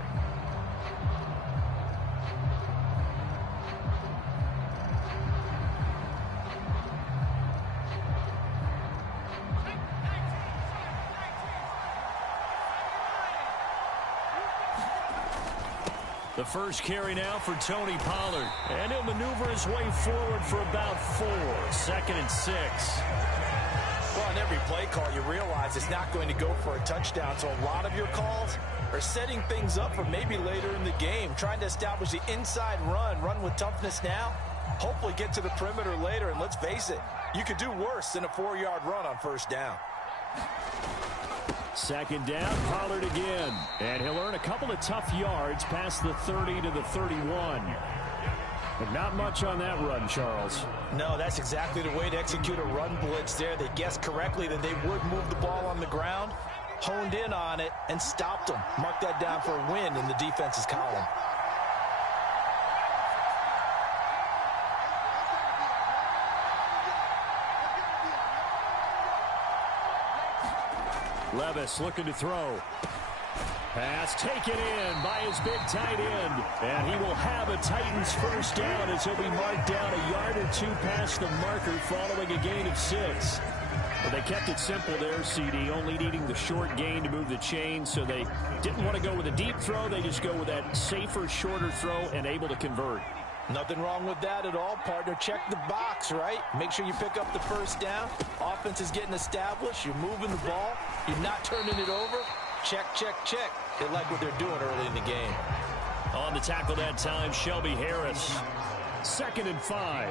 The first carry now for Tony Pollard. And he'll maneuver his way forward for about 4. 2nd and 6. Well, on every play call, you realize it's not going to go for a touchdown. So a lot of your calls are setting things up for maybe later in the game, trying to establish the inside run with toughness now, hopefully get to the perimeter later. And let's face it, you could do worse than a 4-yard run on first down. 2nd down, Pollard again. And he'll earn a couple of tough yards past the 30 to the 31. But not much on that run, Charles. No, that's exactly the way to execute a run blitz there. They guessed correctly that they would move the ball on the ground, honed in on it, and stopped them. Mark that down for a win in the defense's column. Levis looking to throw. Pass taken in by his big tight end. And he will have a Titans first down as he'll be marked down a yard or 2 past the marker following a gain of 6. Well, they kept it simple there, CD, only needing the short gain to move the chain, so they didn't want to go with a deep throw. They just go with that safer, shorter throw and able to convert. Nothing wrong with that at all, partner. Check the box, right? Make sure you pick up the first down. Offense is getting established. You're moving the ball. You're not turning it over. Check, check, check. They like what they're doing early in the game. On the tackle that time, Shelby Harris. 2nd and 5.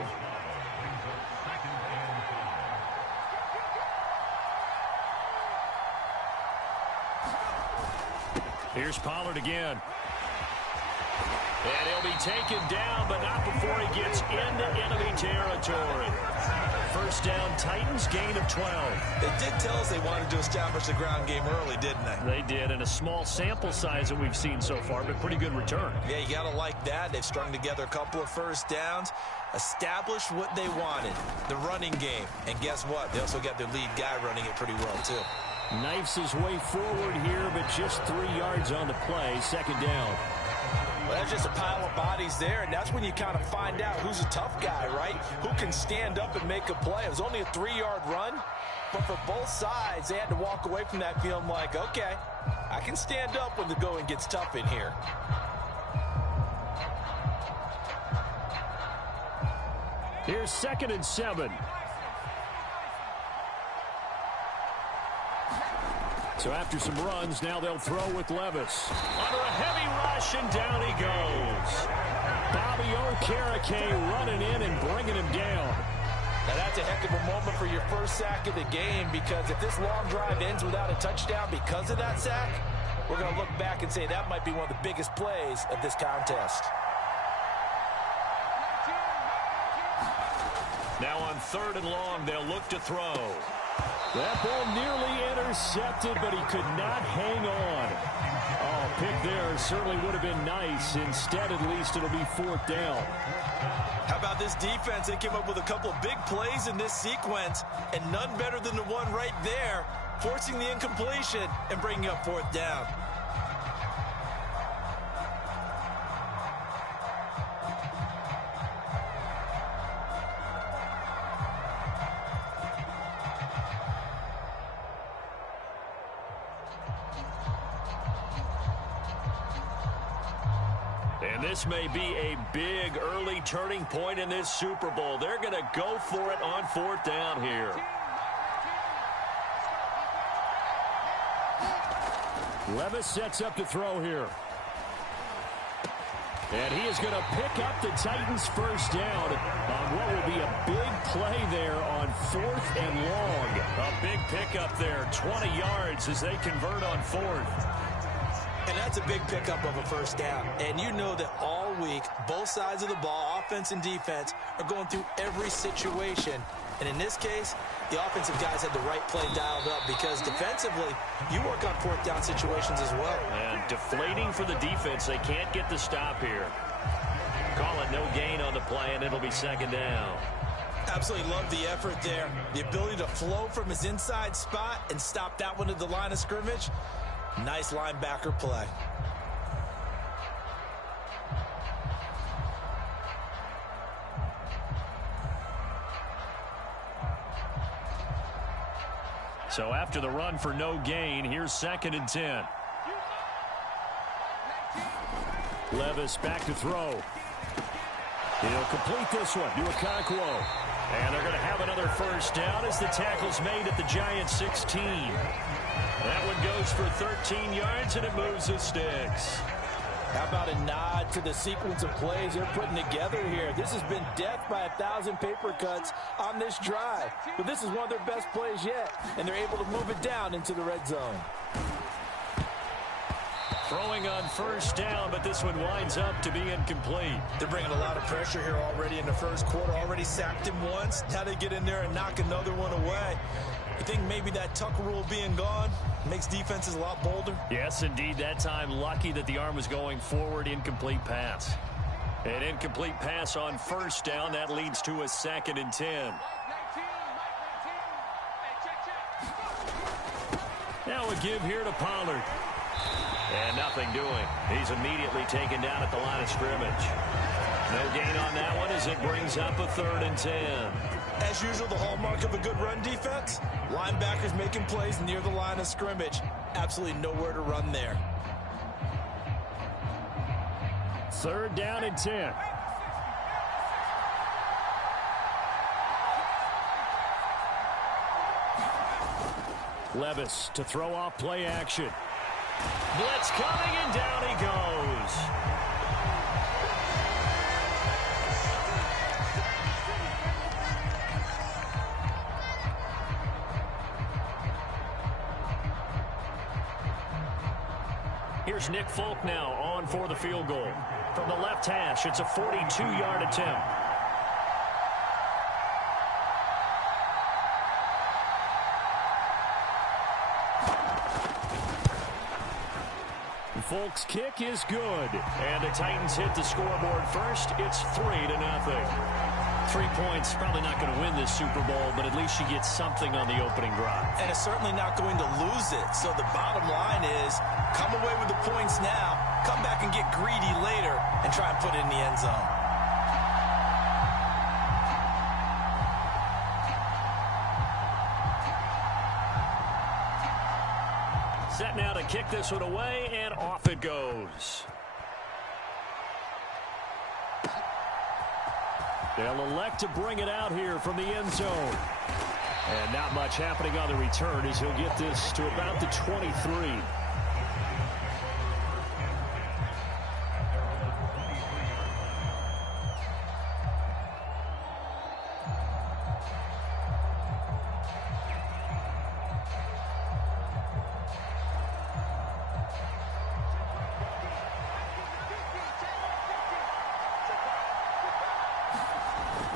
Here's Pollard again. And he'll be taken down, but not before he gets into enemy territory. First down, Titans, gain of 12. They did tell us they wanted to establish the ground game early, didn't they? They did, and a small sample size that we've seen so far, but pretty good return. Yeah, you got to like that. They've strung together a couple of first downs, established what they wanted, the running game. And guess what? They also got their lead guy running it pretty well, too. Knifes his way forward here, but just 3 yards on the play. 2nd down. Well, that's just a pile of bodies there, and that's when you kind of find out who's a tough guy, right? Who can stand up and make a play. It was only a 3-yard run, but for both sides, they had to walk away from that feeling like, okay, I can stand up when the going gets tough in here. Here's 2nd and 7. So after some runs, now they'll throw with Levis. Under a heavy rush, and down he goes. Bobby Okereke running in and bringing him down. Now that's a heck of a moment for your first sack of the game, because if this long drive ends without a touchdown because of that sack, we're going to look back and say that might be one of the biggest plays of this contest. Now on 3rd and long, they'll look to throw. That ball nearly intercepted, but he could not hang on. Oh, pick there certainly would have been nice. Instead, at least, it'll be 4th down. How about this defense? They came up with a couple of big plays in this sequence, and none better than the one right there, forcing the incompletion and bringing up 4th down. And this may be a big early turning point in this Super Bowl. They're going to go for it on 4th down here. Levis sets up to throw here. And he is going to pick up the Titans' first down on what will be a big play there on 4th and long. A big pickup there, 20 yards as they convert on 4th. And that's a big pickup of a first down. And you know that all week, both sides of the ball, offense and defense, are going through every situation. And in this case, the offensive guys had the right play dialed up because defensively, you work on 4th down situations as well. And deflating for the defense. They can't get the stop here. Call it no gain on the play, and it'll be 2nd down. Absolutely love the effort there. The ability to flow from his inside spot and stop that one at the line of scrimmage. Nice linebacker play. So after the run for no gain, here's 2nd and 10. Levis back to throw. He'll complete this one to Okonkwo. And they're going to have another first down as the tackle's made at the Giants' 16. That one goes for 13 yards, and it moves the sticks. How about a nod to the sequence of plays they're putting together here? This has been death by 1,000 paper cuts on this drive. But this is one of their best plays yet, and they're able to move it down into the red zone. Throwing on first down, but this one winds up to be incomplete. They're bringing a lot of pressure here already in the first quarter. Already sacked him once. Now they get in there and knock another one away. You think maybe that Tucker rule being gone makes defenses a lot bolder? Yes, indeed. That time, lucky that the arm was going forward. Incomplete pass. An incomplete pass on first down. That leads to a 2nd and 10. Now a give here to Pollard. And nothing doing. He's immediately taken down at the line of scrimmage. No gain on that one as it brings up a 3rd and 10. As usual, the hallmark of a good run defense, linebackers making plays near the line of scrimmage. Absolutely nowhere to run there. 3rd down and 10. Levis to throw off play action. Blitz coming, and down he goes. Here's Nick Folk now on for the field goal. From the left hash, it's a 42-yard attempt. Folk's kick is good. And the Titans hit the scoreboard first. It's 3-0. 3 points, probably not going to win this Super Bowl, but at least you get something on the opening drive. And it's certainly not going to lose it. So the bottom line is, come away with the points now, come back and get greedy later, and try and put it in the end zone. Set now to kick this one away, and off it goes. They'll elect to bring it out here from the end zone. And not much happening on the return as he'll get this to about the 23.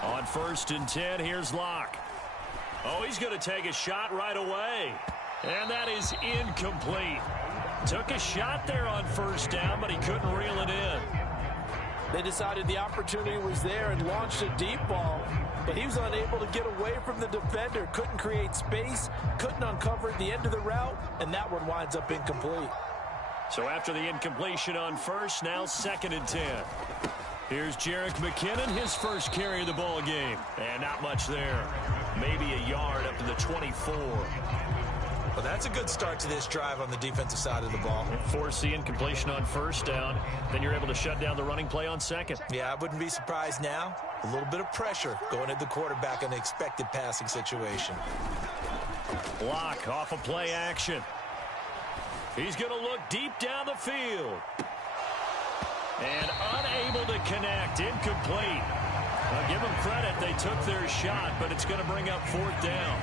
On 1st and 10, here's Locke. Oh, he's going to take a shot right away. And that is incomplete. Took a shot there on first down, but he couldn't reel it in. They decided the opportunity was there and launched a deep ball, but he was unable to get away from the defender. Couldn't create space, couldn't uncover at the end of the route, and that one winds up incomplete. So after the incompletion on first, now 2nd and 10. Here's Jerick McKinnon, his first carry of the ball game. And not much there. Maybe a yard up to the 24. Well, that's a good start to this drive on the defensive side of the ball. Force the incompletion on first down. Then you're able to shut down the running play on second. Yeah, I wouldn't be surprised now. A little bit of pressure going at the quarterback in an expected passing situation. Block off of play action. He's going to look deep down the field. And unable to connect. Incomplete. I'll give them credit. They took their shot, but it's going to bring up fourth down.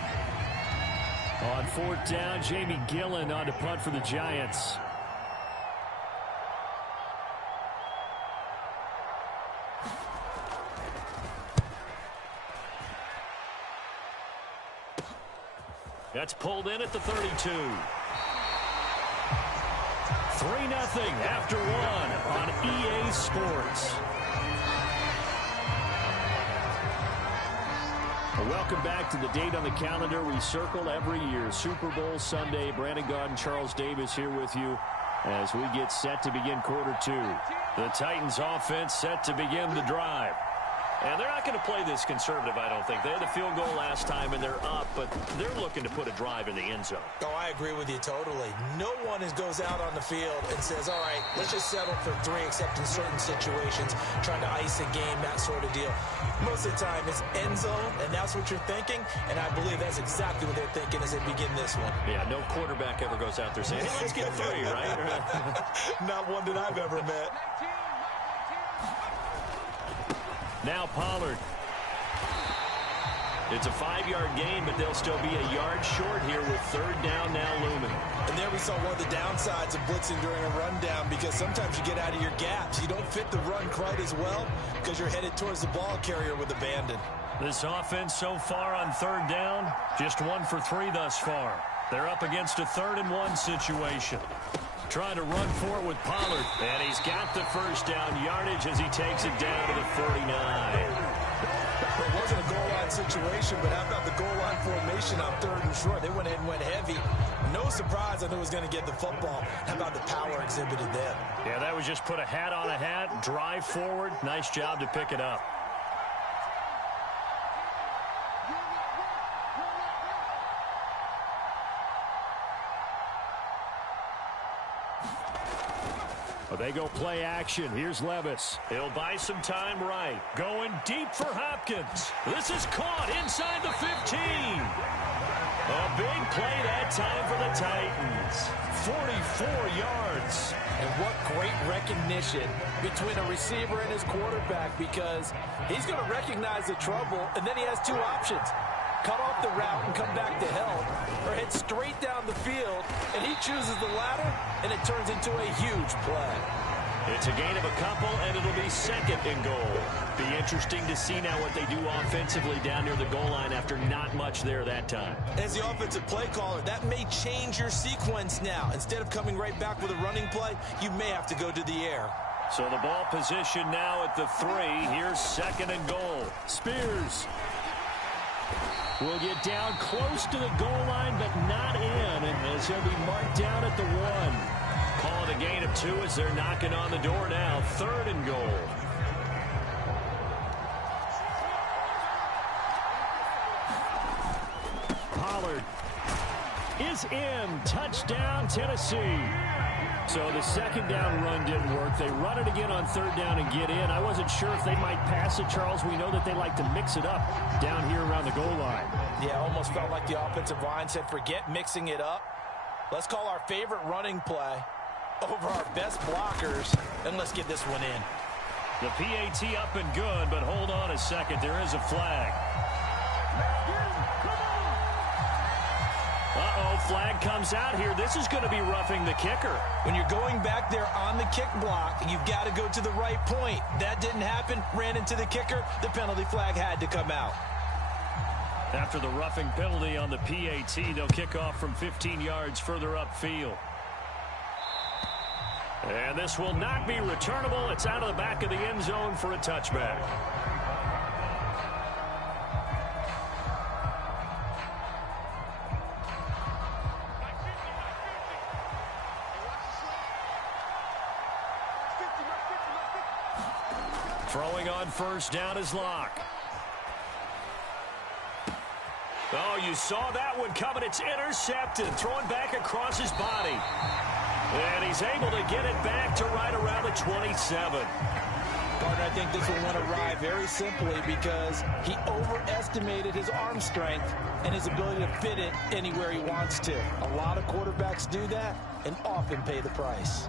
On fourth down, Jamie Gillen on to punt for the Giants. That's pulled in at the 32. 3-0 after one on EA Sports. Welcome back to the date on the calendar we circle every year. Super Bowl Sunday. Brandon Gaudin, Charles Davis here with you as we get set to begin quarter two. The Titans offense set to begin the drive. And they're not going to play this conservative, I don't think. They had a field goal last time, and they're up, but they're looking to put a drive in the end zone. Oh, I agree with you totally. No one goes out on the field and says, all right, let's just settle for 3, except in certain situations, trying to ice a game, that sort of deal. Most of the time, it's end zone, and that's what you're thinking, and I believe that's exactly what they're thinking as they begin this one. Yeah, no quarterback ever goes out there saying, hey, let's get 3, right? Not one that I've ever met. Now Pollard. It's a 5-yard gain, but they'll still be a yard short here with third down now looming. And there we saw one of the downsides of blitzing during a rundown, because sometimes you get out of your gaps. You don't fit the run quite as well because you're headed towards the ball carrier with abandon. This offense so far on third down, just 1 for 3 thus far. They're up against a 3rd and 1 situation. Trying to run for it with Pollard. And he's got the first down yardage as he takes it down to the 39. It wasn't a goal line situation, but how about the goal line formation on 3rd and short? They went ahead and went heavy. No surprise I knew he was going to get the football. How about the power exhibited there? Yeah, that was just put a hat on a hat, drive forward. Nice job to pick it up. They go play action. Here's Levis. He'll buy some time right. Going deep for Hopkins. This is caught inside the 15. A big play that time for the Titans. 44 yards. And what great recognition between a receiver and his quarterback, because he's going to recognize the trouble, and then he has 2 options. Cut off the route and come back to help, or head straight down the field, and he chooses the latter, and it turns into a huge play. It's a gain of a couple, and it'll be 2nd and goal. Be interesting to see now what they do offensively down near the goal line after not much there that time. As the offensive play caller, that may change your sequence now. Instead of coming right back with a running play, you may have to go to the air. So the ball position now at the 3. Here's 2nd and goal. Spears will get down close to the goal line, but not in, and as he'll be marked down at the 1. Call it a gain of 2 as they're knocking on the door now. 3rd and goal. Pollard is in. Touchdown, Tennessee. So the 2nd down run didn't work. They run it again on 3rd down and get in. I wasn't sure if they might pass it, Charles. We know that they like to mix it up down here around the goal line. Yeah, almost felt like the offensive line said, forget mixing it up. Let's call our favorite running play over our best blockers, and let's get this one in. The PAT up and good, but hold on a second. There is a flag. Uh-oh, flag comes out here. This is going to be roughing the kicker. When you're going back there on the kick block, you've got to go to the right point. That didn't happen. Ran into the kicker. The penalty flag had to come out. After the roughing penalty on the PAT, they'll kick off from 15 yards further upfield. And this will not be returnable. It's out of the back of the end zone for a touchback. Throwing on first down is Locke. Oh, you saw that one coming. It's intercepted, thrown back across his body. And he's able to get it back to right around the 27. Partner, I think this one went awry very simply because he overestimated his arm strength and his ability to fit it anywhere he wants to. A lot of quarterbacks do that and often pay the price.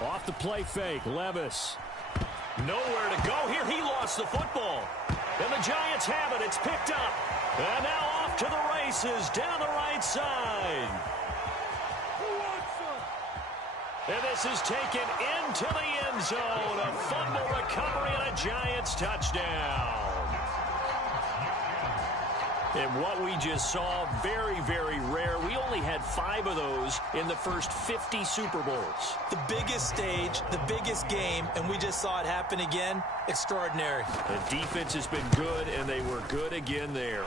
Off the play fake, Levis. Nowhere to go here. He lost the football. And the Giants have it. It's picked up. And now off to the races down the right side. And this is taken into the end zone. A fumble recovery and a Giants touchdown. And what we just saw, very, very rare. We only had 5 of those in the first 50 Super Bowls. The biggest stage, the biggest game, and we just saw it happen again. Extraordinary. The defense has been good, and they were good again there.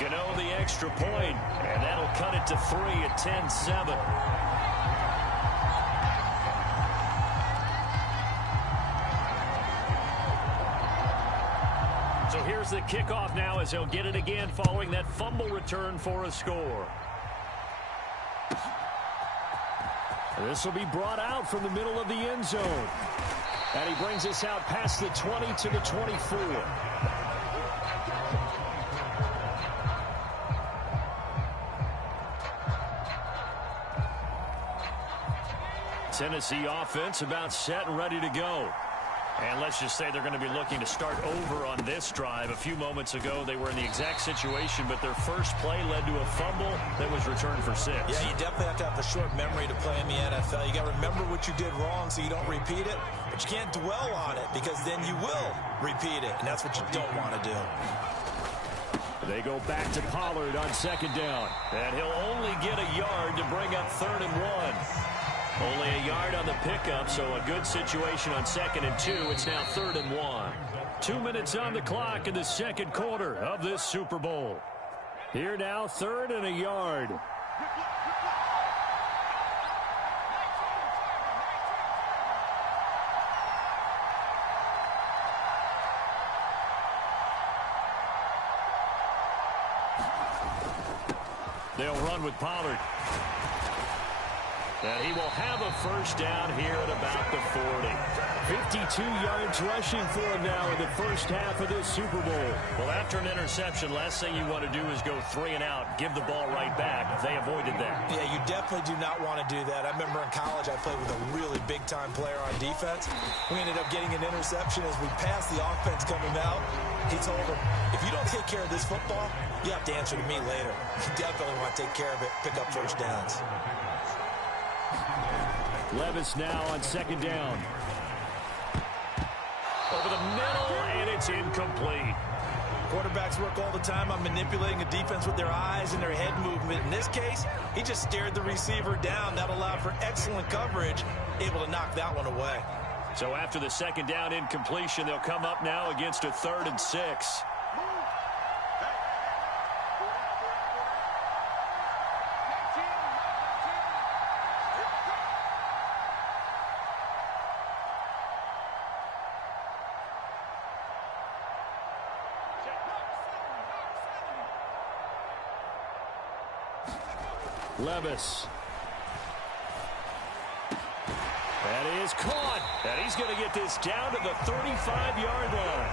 Gano the extra point, and that'll cut it to 3 at 10-7. So here's the kickoff now as he'll get it again following that fumble return for a score. This will be brought out from the middle of the end zone. And he brings us out past the 20 to the 24. Tennessee offense about set and ready to go. And let's just say they're going to be looking to start over on this drive. A few moments ago, they were in the exact situation, but their first play led to a fumble that was returned for 6. Yeah, you definitely have to have a short memory to play in the NFL. You got to remember what you did wrong so you don't repeat it, but you can't dwell on it because then you will repeat it, and that's what you don't want to do. They go back to Pollard on second down. And he'll only get a yard to bring up 3rd and 1. Only a yard on the pickup, so a good situation on 2nd and 2. It's now 3rd and 1. 2 minutes on the clock in the second quarter of this Super Bowl. Here now, 3rd and a yard. They'll run with Pollard. And he will have a first down here at about the 40. 52 yards rushing for him now in the first half of this Super Bowl. Well, after an interception, last thing you want to do is go 3 and out, give the ball right back. They avoided that. Yeah, you definitely do not want to do that. I remember in college I played with a really big-time player on defense. We ended up getting an interception as we passed the offense coming out. He told him, if you don't take care of this football, you have to answer to me later. You definitely want to take care of it, pick up first downs. Levis now on second down. Over the middle, and it's incomplete. Quarterbacks work all the time on manipulating a defense with their eyes and their head movement. In this case, he just stared the receiver down. That allowed for excellent coverage, able to knock that one away. So after the second down incompletion, they'll come up now against a 3rd and 6. Levis. That is caught. And he's going to get this down to the 35-yard line.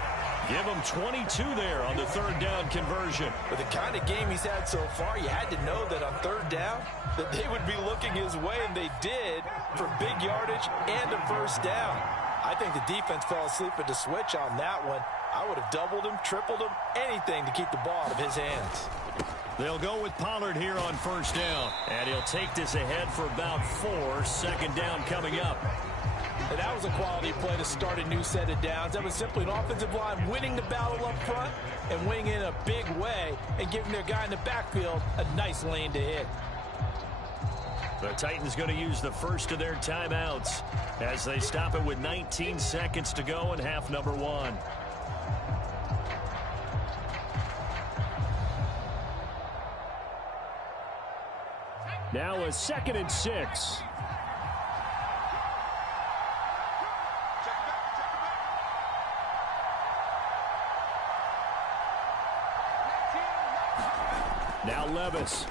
Give him 22 there on the 3rd down conversion. With the kind of game he's had so far, you had to know that on 3rd down that they would be looking his way, and they did, for big yardage and a first down. I think the defense fell asleep at the switch on that one. I would have doubled him, tripled him, anything to keep the ball out of his hands. They'll go with Pollard here on first down. And he'll take this ahead for about 4. 2nd down coming up. And that was a quality play to start a new set of downs. That was simply an offensive line winning the battle up front and winning in a big way and giving their guy in the backfield a nice lane to hit. The Titans going to use the first of their timeouts as they stop it with 19 seconds to go in half number 1. Now a 2nd and 6. Now Levis.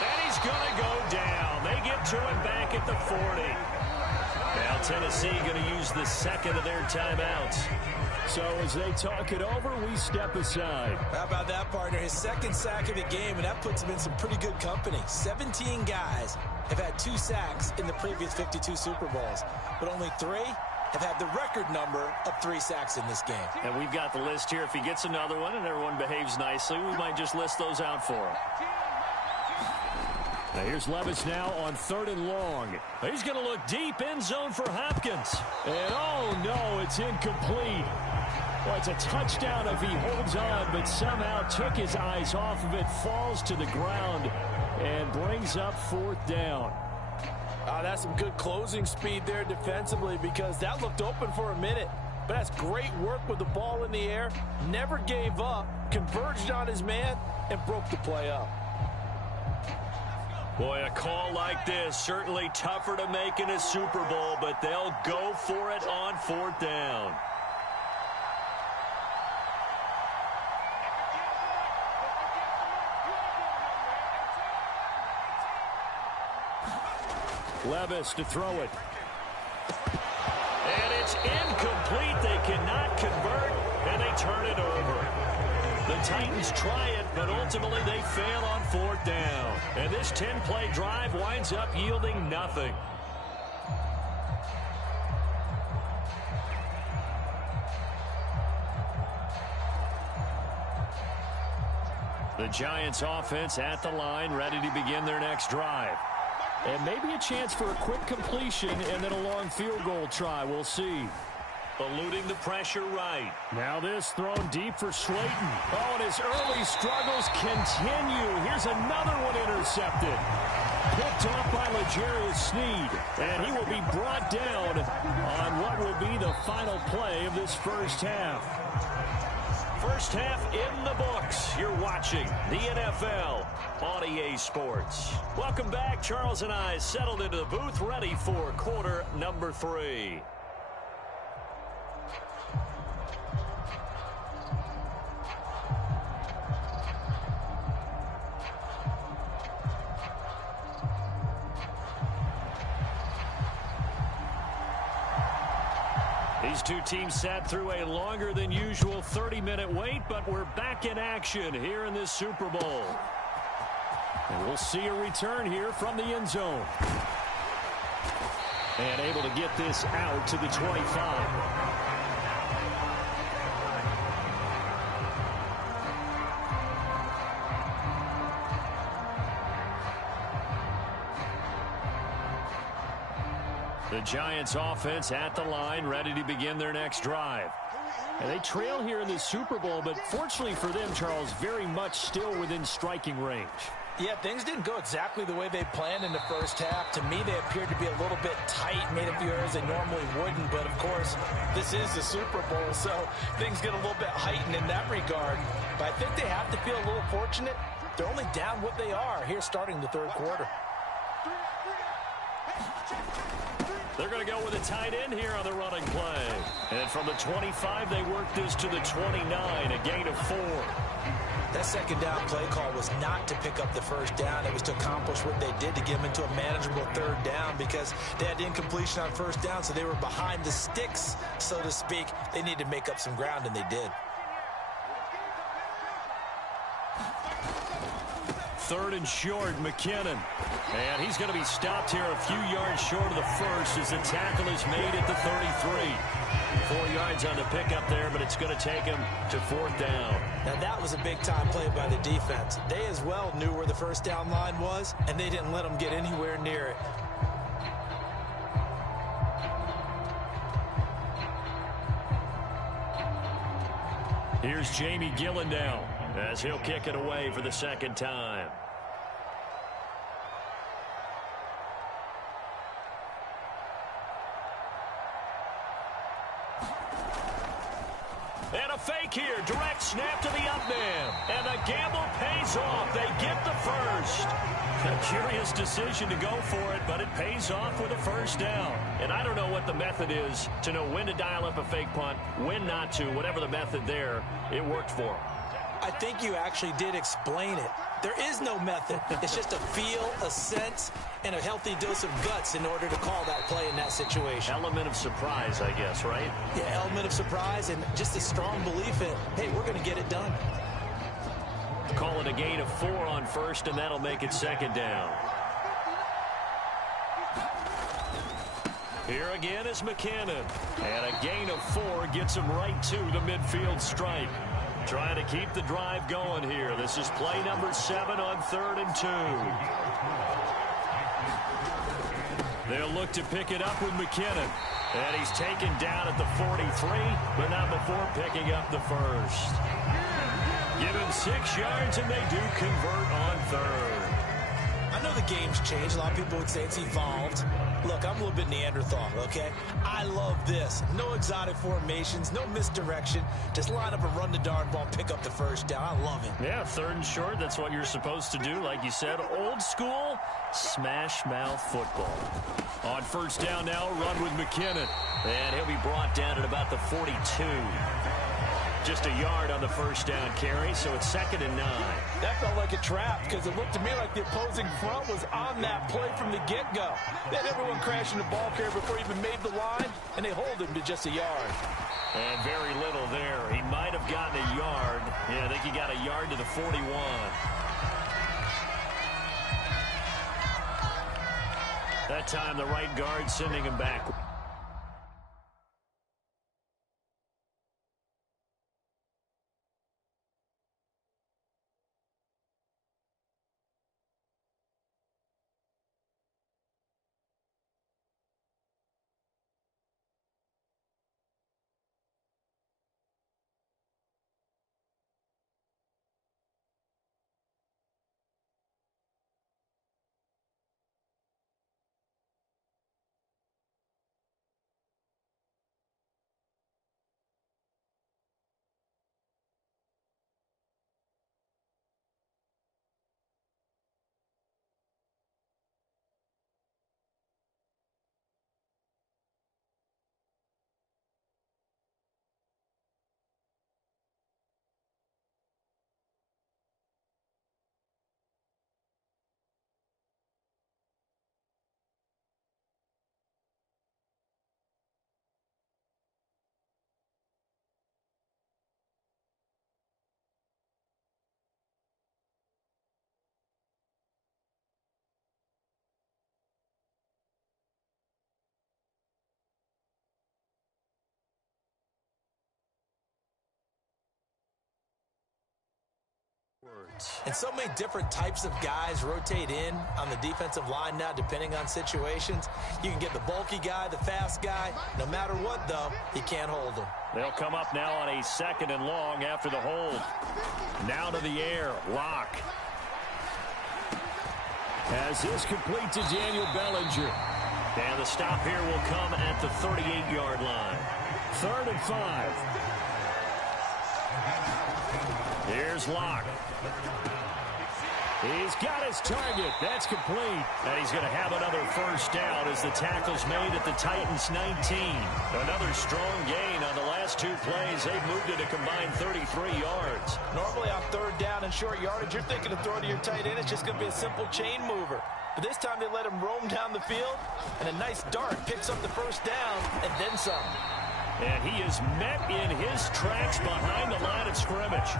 And he's going to go down. They get to him back at the 40. Now Tennessee going to use the second of their timeouts. So as they talk it over, we step aside. How about that, partner? His 2nd sack of the game, and that puts him in some pretty good company. 17 guys have had 2 sacks in the previous 52 Super Bowls, but only 3 have had the record number of 3 sacks in this game. And we've got the list here. If he gets another one and everyone behaves nicely, we might just list those out for him. Now here's Levis now on 3rd and long. He's going to look deep, end zone for Hopkins. And oh no, it's incomplete. Well, it's a touchdown if he holds on, but somehow took his eyes off of it, falls to the ground, and brings up 4th down. That's some good closing speed there defensively, because that looked open for a minute. But that's great work with the ball in the air. Never gave up, converged on his man, and broke the play up. Boy, a call like this, certainly tougher to make in a Super Bowl, but they'll go for it on 4th down. Levis to throw it. And it's incomplete. They cannot convert, and they turn it over. The Titans try it, but ultimately they fail on 4th down. And this 10-play drive winds up yielding nothing. The Giants offense at the line, ready to begin their next drive. And maybe a chance for a quick completion and then a long field goal try. We'll see. Eluding the pressure right. Now this thrown deep for Slayton. Oh, and his early struggles continue. Here's another one intercepted. Picked off by L'Jarius Sneed. And he will be brought down on what will be the final play of this first half. First half in the books. You're watching the NFL on EA Sports. Welcome back. Charles and I settled into the booth, ready for quarter number 3. These two teams sat through a longer than usual 30-minute wait, but we're back in action here in this Super Bowl. And we'll see a return here from the end zone. And able to get this out to the 25. The Giants offense at the line, ready to begin their next drive. And they trail here in the Super Bowl, but fortunately for them, Charles, very much still within striking range. Yeah, things didn't go exactly the way they planned in the first half. To me, they appeared to be a little bit tight, made a few errors they normally wouldn't. But, of course, this is the Super Bowl, so things get a little bit heightened in that regard. But I think they have to feel a little fortunate. They're only down what they are here starting the third quarter. They're going to go with a tight end here on the running play. And from the 25, they work this to the 29, a gain of 4. That second down play call was not to pick up the first down. It was to accomplish what they did to get them into a manageable third down, because they had incompletion on first down, so they were behind the sticks, so to speak. They needed to make up some ground, and they did. Third and short, McKinnon. And he's going to be stopped here a few yards short of the first as the tackle is made at the 33. 4 yards on the pickup there, but it's going to take him to 4th down. Now that was a big-time play by the defense. They as well knew where the first down line was, and they didn't let them get anywhere near it. Here's Jamie Gillen now as he'll kick it away for the second time. And a fake here. Direct snap to the up man. And the gamble pays pays off. They get the first. A curious decision to go for it, but it pays off with a first down. And I don't know what the method is to know when to dial up a fake punt, when not to. Whatever the method there, it worked for him. I think you actually did explain it. There is no method. It's just a feel, a sense, and a healthy dose of guts in order to call that play in that situation. Element of surprise, I guess, right? Yeah, element of surprise and just a strong belief in, hey, we're going to get it done. Call it a gain of 4 on first, and that'll make it second down. Here again is McKinnon. And a gain of 4 gets him right to the midfield stripe. Trying to keep the drive going here. This is play number 7 on 3rd and 2. They'll look to pick it up with McKinnon. And he's taken down at the 43, but not before picking up the first. Give him 6 yards, and they do convert on 3rd. I know the game's changed. A lot of people would say it's evolved. Look, I'm a little bit Neanderthal, okay? I love this. No exotic formations, no misdirection. Just line up and run the darn ball, pick up the first down. I love it. Yeah, 3rd and short, that's what you're supposed to do. Like you said, old school, smash mouth football. On first down now, run with McKinnon. And he'll be brought down at about the 42. Just a yard on the first down carry, so it's 2nd and 9. That felt like a trap because it looked to me like the opposing front was on that play from the get-go. They had everyone crashing the ball carrier before he even made the line, and they hold him to just a yard. And very little there. He might have gotten a yard. Yeah, I think he got a yard to the 41. That time the right guard sending him back. And so many different types of guys rotate in on the defensive line now, depending on situations. You can get the bulky guy, the fast guy. No matter what, though, he can't hold him. They'll come up now on a 2nd and long after the hold. Now to the air, Locke. As this complete to Daniel Bellinger. And the stop here will come at the 38-yard line. 3rd and 5. Here's Locke. He's got his target. That's complete. And he's going to have another first down as the tackle's made at the Titans' 19. Another strong gain on the last 2 plays. They've moved it a combined 33 yards. Normally on 3rd down and short yardage, you're thinking of throwing to your tight end. It's just going to be a simple chain mover. But this time they let him roam down the field, and a nice dart picks up the first down and then some. And he is met in his tracks behind the line of scrimmage.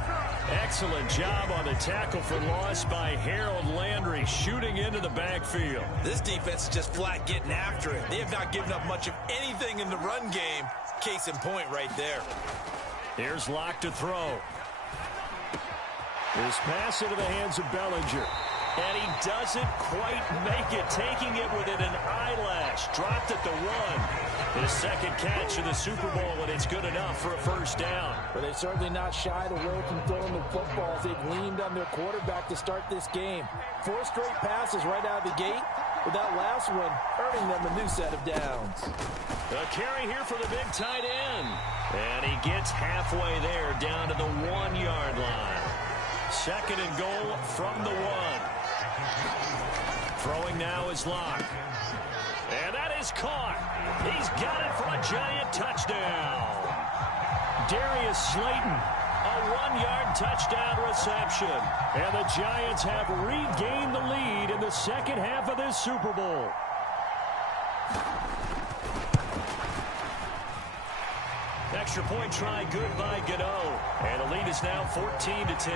Excellent job on the tackle for loss by Harold Landry, shooting into the backfield. This defense is just flat getting after it. They have not given up much of anything in the run game. Case in point right there. Here's Locke to throw. His pass into the hands of Bellinger. And he doesn't quite make it, taking it within an eyelash. Dropped at the 1. His 2nd catch of the Super Bowl, and it's good enough for a first down. But they've certainly not shied away from throwing the footballs. They've leaned on their quarterback to start this game. 4 straight passes right out of the gate, with that last one earning them a new set of downs. A carry here for the big tight end. And he gets halfway there, down to the 1-yard line. second and goal from the 1. Throwing now is Locke. And that is caught. He's got it for a giant touchdown. Darius Slayton, a 1-yard touchdown reception. And the Giants have regained the lead in the second half of this Super Bowl. Extra point try good by Gano. And the lead is now 14-10.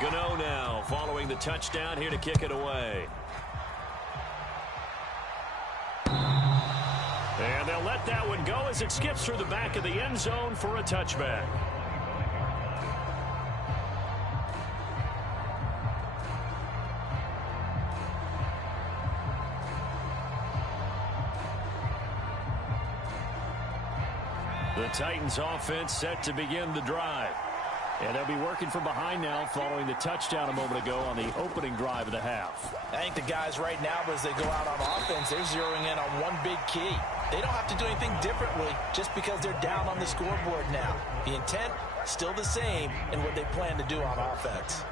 Gano now following the touchdown here to kick it away. And they'll let that one go as it skips through the back of the end zone for a touchback. The Titans offense set to begin the drive. And they'll be working from behind now following the touchdown a moment ago on the opening drive of the half. I think the guys right now, as they go out on offense, they're zeroing in on one big key. They don't have to do anything differently just because they're down on the scoreboard now. The intent, still the same in what they plan to do on offense.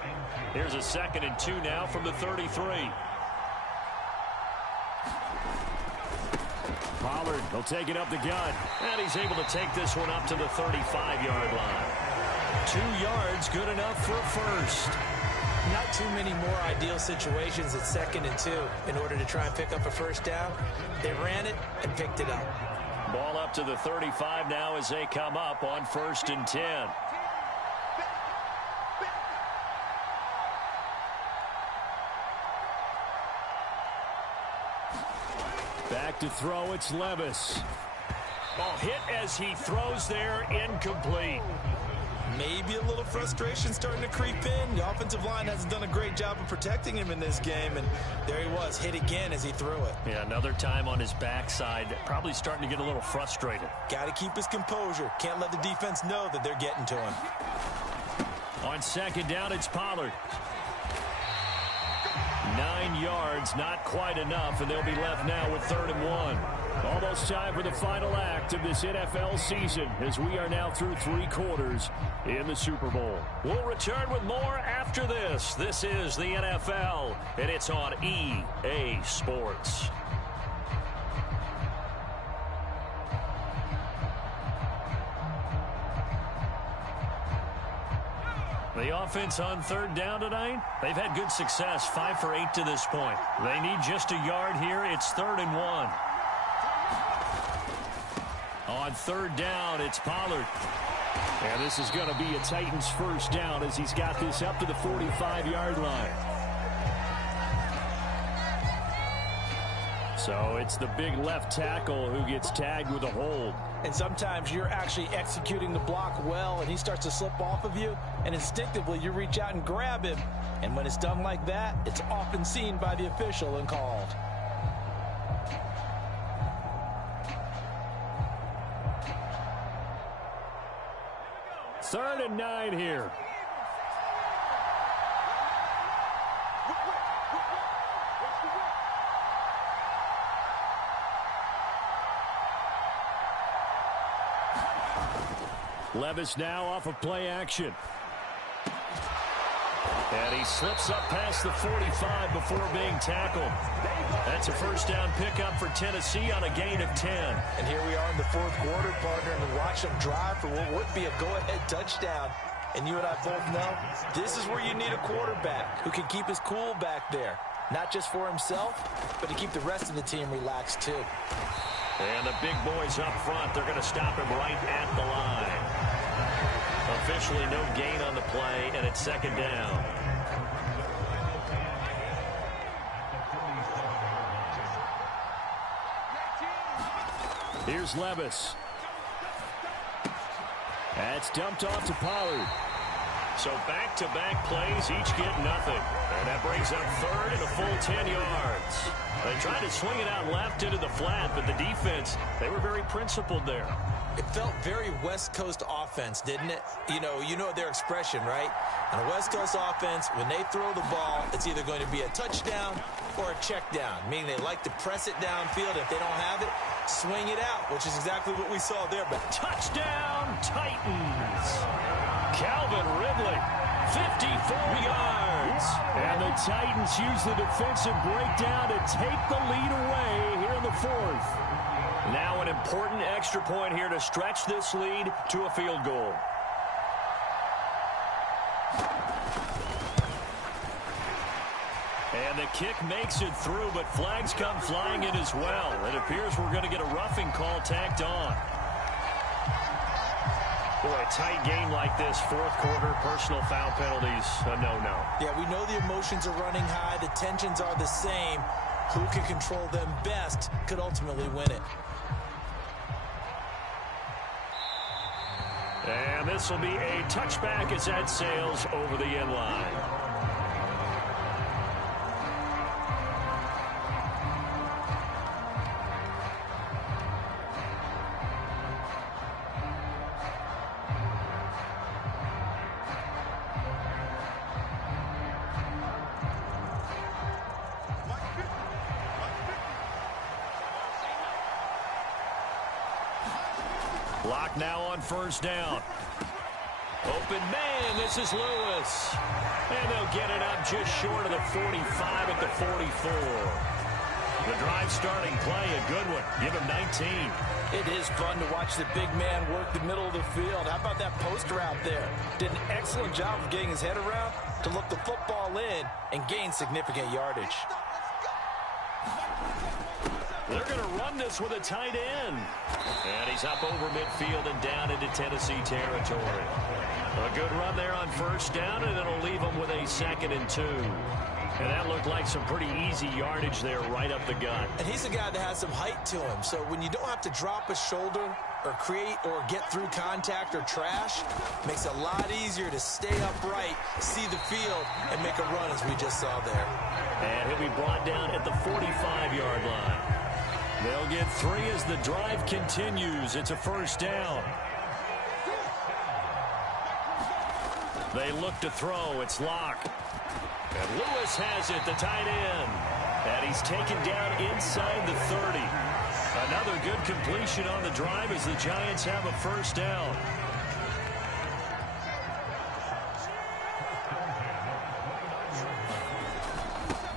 Here's a 2nd and 2 now from the 33. Pollard will take it up the gut. And he's able to take this one up to the 35-yard line. 2 yards, good enough for a first. Not too many more ideal situations at 2nd and 2 in order to try and pick up a first down. They ran it and picked it up. Ball up to the 35 now as they come up on 1st and 10. Back to throw, it's Levis. Ball hit as he throws there, incomplete. Maybe a little frustration starting to creep in. The offensive line hasn't done a great job of protecting him in this game, and there he was, hit again as he threw it. Yeah, another time on his backside, probably starting to get a little frustrated. Got to keep his composure. Can't let the defense know that they're getting to him. On 2nd down, it's Pollard. 9 yards, not quite enough, and they'll be left now with 3rd and 1. Almost time for the final act of this NFL season as we are now through 3 quarters in the Super Bowl. We'll return with more after this. This is the NFL, and it's on EA Sports. The offense on 3rd down tonight, they've had good success, 5 for 8 to this point. They need just a yard here. It's 3rd and 1. On 3rd down, it's Pollard. And this is going to be a Titans first down as he's got this up to the 45-yard line. So it's the big left tackle who gets tagged with a hold. And sometimes you're actually executing the block well, and he starts to slip off of you, and instinctively you reach out and grab him. And when it's done like that, it's often seen by the official and called. Third and 9 here. Levis now off of play action. And he slips up past the 45 before being tackled. That's a first down pickup for Tennessee on a gain of 10. And here we are in the 4th quarter, partner, and watch them drive for what would be a go-ahead touchdown. And you and I both know this is where you need a quarterback who can keep his cool back there. Not just for himself, but to keep the rest of the team relaxed too. And the big boys up front, they're going to stop him right at the line. Officially no gain on the play, and it's 2nd down. Here's Levis. That's dumped off to Pollard. So back-to-back plays, each get nothing. And that brings up third and a full 10 yards. They tried to swing it out left into the flat, but the defense, they were very principled there. It felt very West Coast offense, didn't it? You know their expression, right? On a West Coast offense, when they throw the ball, it's either going to be a touchdown or a check down, meaning they like to press it downfield. If they don't have it, swing it out, which is exactly what we saw there. But touchdown, Titans! Calvin Ridley, 54 yards. And the Titans use the defensive breakdown to take the lead away here in the fourth. Now an important extra point here to stretch this lead to a field goal. And the kick makes it through, but flags come flying in as well. It appears we're going to get a roughing call tacked on. Boy, a tight game like this, fourth quarter, personal foul penalties, a no-no. Yeah, we know the emotions are running high. The tensions are the same. Who can control them best could ultimately win it. And this will be a touchback as that sails over the end line. Lock now on first down. Open man, this is Lewis. And they'll get it up just short of the 45 at the 44. The drive starting play, a good one. Give him 19. It is fun to watch the big man work the middle of the field. How about that poster out there? Did an excellent job of getting his head around to look the football in and gain significant yardage. They're going to run this with a tight end. And he's up over midfield and down into Tennessee territory. A good run there on first down, and it'll leave them with a 2nd and 2. And that looked like some pretty easy yardage there right up the gut. And he's a guy that has some height to him. So when you don't have to drop a shoulder or create or get through contact or trash, makes it a lot easier to stay upright, see the field, and make a run as we just saw there. And he'll be brought down at the 45-yard line. They'll get 3 as the drive continues. It's a first down. They look to throw. It's Locke. And Lewis has it, the tight end. And he's taken down inside the 30. Another good completion on the drive as the Giants have a first down.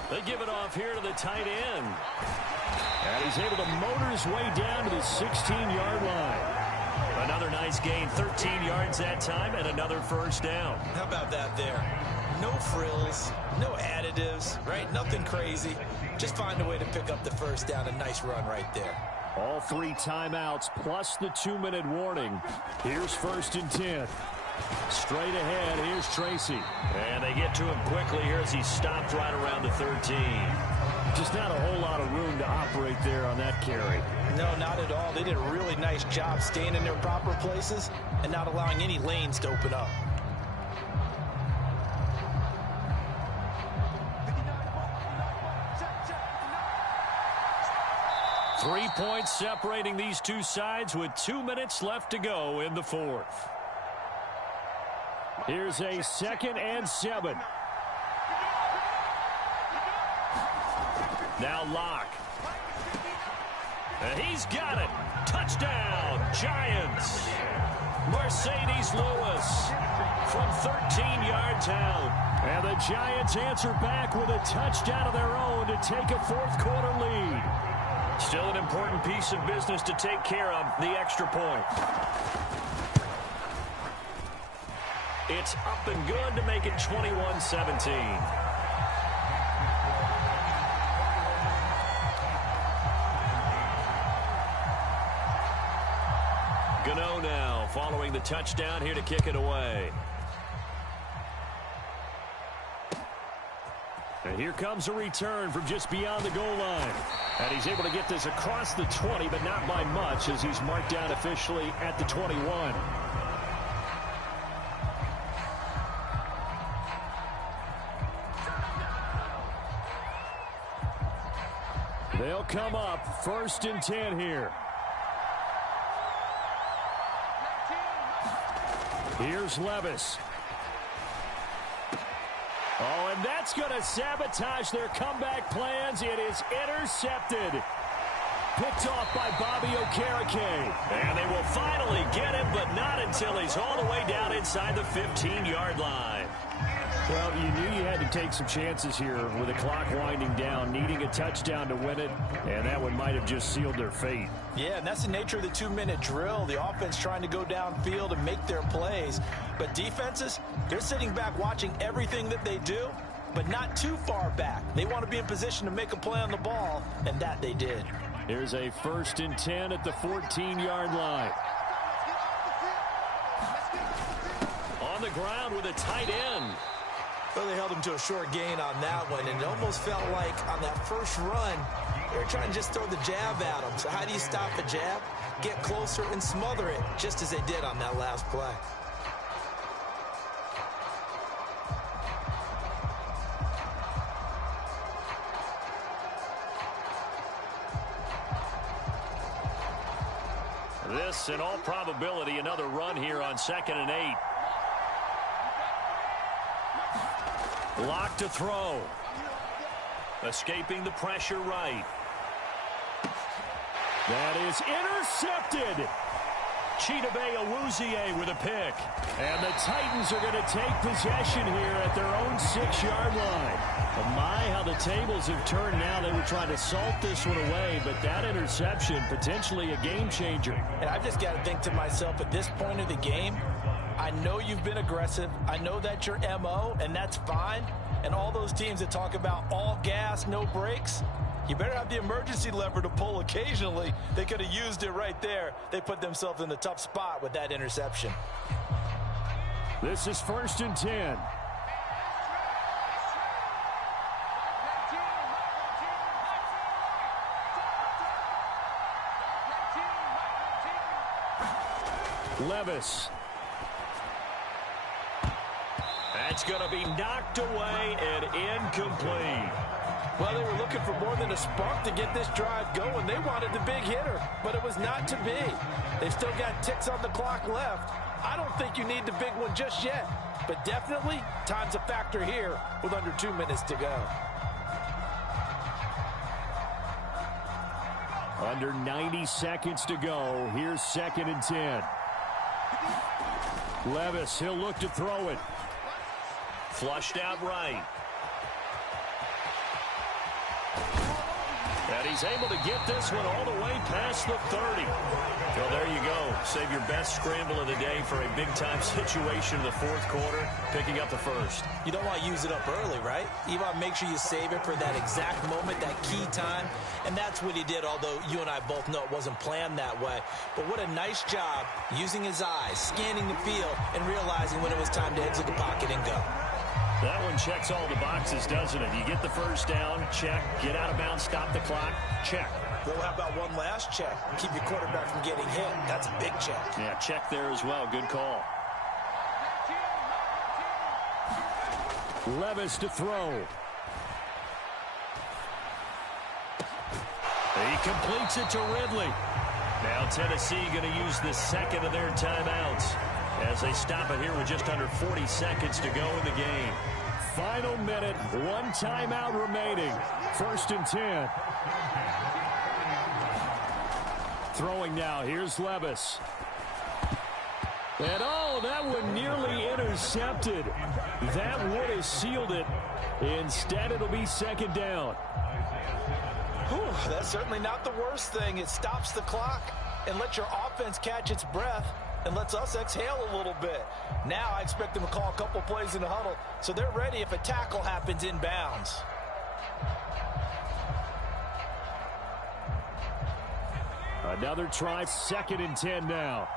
They give it off here to the tight end. And he's able to motor his way down to the 16-yard line. Another nice gain, 13 yards that time, and another first down. How about that there? No frills, no additives, right? Nothing crazy. Just find a way to pick up the first down. A nice run right there. All 3 timeouts plus the 2-minute warning. Here's 1st and 10. Straight ahead, here's Tracy. And they get to him quickly here as he stopped right around the 13. Just not a whole lot of room to operate there on that carry. No, not at all. They did a really nice job staying in their proper places and not allowing any lanes to open up. Three points separating these two sides with 2 minutes left to go in the fourth. Here's a 2nd and 7. Now Locke. And he's got it. Touchdown, Giants. Mercedes Lewis from 13 yards out. And the Giants answer back with a touchdown of their own to take a fourth quarter lead. Still an important piece of business to take care of, the extra point. It's up and good to make it 21-17. Gano now following the touchdown here to kick it away. And here comes a return from just beyond the goal line. And he's able to get this across the 20, but not by much as he's marked down officially at the 21. come up. 1st and 10 here. Here's Levis. Oh, and that's going to sabotage their comeback plans. It is intercepted. Picked off by Bobby Okereke. And they will finally get him, but not until he's all the way down inside the 15-yard line. Well, you knew you had to take some chances here with the clock winding down, needing a touchdown to win it, and that one might have just sealed their fate. Yeah, and that's the nature of the 2-minute drill. The offense trying to go downfield and make their plays. But defenses, they're sitting back watching everything that they do, but not too far back. They want to be in position to make a play on the ball, and that they did. Here's a 1st and 10 at the 14-yard line. On the ground with a tight end. Well, they held him to a short gain on that one, and it almost felt like on that first run, they were trying to just throw the jab at him. So how do you stop a jab? Get closer and smother it, just as they did on that last play. This, in all probability, another run here on 2nd and 8. Lock to throw. Escaping the pressure right. That is intercepted. Chidobe Awuzie with a pick. And the Titans are going to take possession here at their own 6-yard line. Oh my, how the tables have turned now. They were trying to salt this one away, but that interception, potentially a game changer. And I've just got to think to myself, at this point of the game, I know you've been aggressive. I know that's your MO, and that's fine. And all those teams that talk about all gas, no brakes, you better have the emergency lever to pull occasionally. They could have used it right there. They put themselves in a tough spot with that interception. This is 1st and 10. Levis. That's going to be knocked away and incomplete. Well, they were looking for more than a spark to get this drive going. They wanted the big hitter, but it was not to be. They've still got ticks on the clock left. I don't think you need the big one just yet, but definitely time's a factor here with under 2 minutes to go. Under 90 seconds to go. Here's 2nd and 10. Levis, he'll look to throw it. Flushed out right. And he's able to get this one all the way past the 30. Well, there you go. Save your best scramble of the day for a big-time situation in the 4th quarter, picking up the 1st. You don't want to use it up early, right? You want to make sure you save it for that exact moment, that key time. And that's what he did, although you and I both know it wasn't planned that way. But what a nice job using his eyes, scanning the field, and realizing when it was time to exit the pocket and go. That one checks all the boxes, doesn't it? You get the 1st down, check. Get out of bounds, stop the clock, check. Well, how about one last check? Keep your quarterback from getting hit. That's a big check. Yeah, check there as well. Good call. Levis to throw. He completes it to Ridley. Now Tennessee going to use the 2nd of their timeouts as they stop it here with just under 40 seconds to go in the game. Final minute, 1 timeout remaining. 1st and 10. Throwing now, here's Levis. And oh, that one nearly intercepted. That would have sealed it. Instead, it'll be 2nd down. Whew, that's certainly not the worst thing. It stops the clock and lets your offense catch its breath and lets us exhale a little bit. Now I expect them to call a couple plays in the huddle, so they're ready if a tackle happens inbounds. Another try, 2nd and 10 now.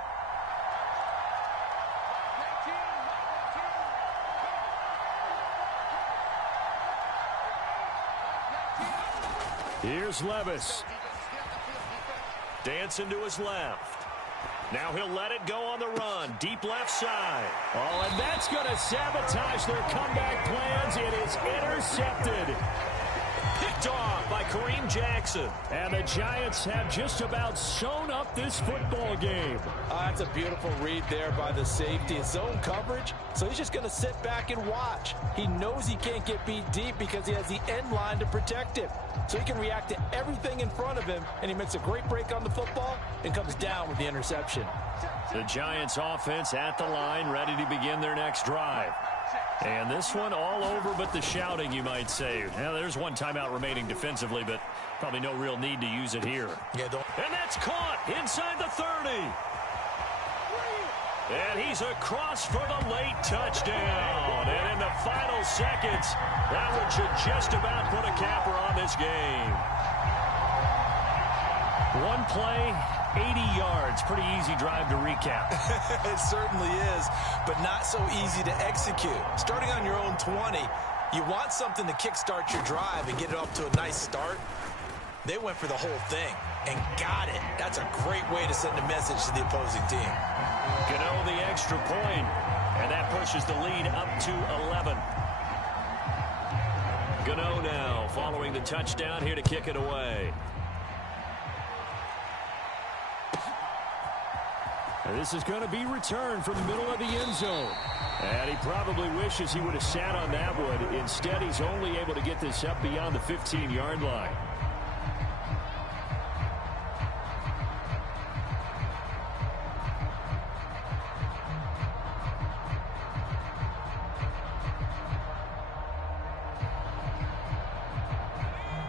Here's Levis. Dancing to his left. Now he'll let it go on the run. Deep left side. Oh, and that's going to sabotage their comeback plans. It is intercepted. Picked off by Kareem Jackson. And the Giants have just about sewn up this football game. That's a beautiful read there by the safety. It's zone coverage, so he's just going to sit back and watch. He knows he can't get beat deep because he has the end line to protect him. So he can react to everything in front of him, and he makes a great break on the football and comes down with the interception. The Giants offense at the line, ready to begin their next drive. And this one all over but the shouting, you might say. Now, there's one timeout remaining defensively, but probably no real need to use it here. And that's caught inside the 30. And he's across for the late touchdown. And in the final seconds, that one should just about put a capper on this game. One play, 80 yards. Pretty easy drive to recap. It certainly is, but not so easy to execute. Starting on your own 20, you want something to kickstart your drive and get it off to a nice start. They went for the whole thing and got it. That's a great way to send a message to the opposing team. Gano the extra point, and that pushes the lead up to 11. Gano now following the touchdown here to kick it away. This is going to be returned from the middle of the end zone. And he probably wishes he would have sat on that one. Instead, he's only able to get this up beyond the 15-yard line.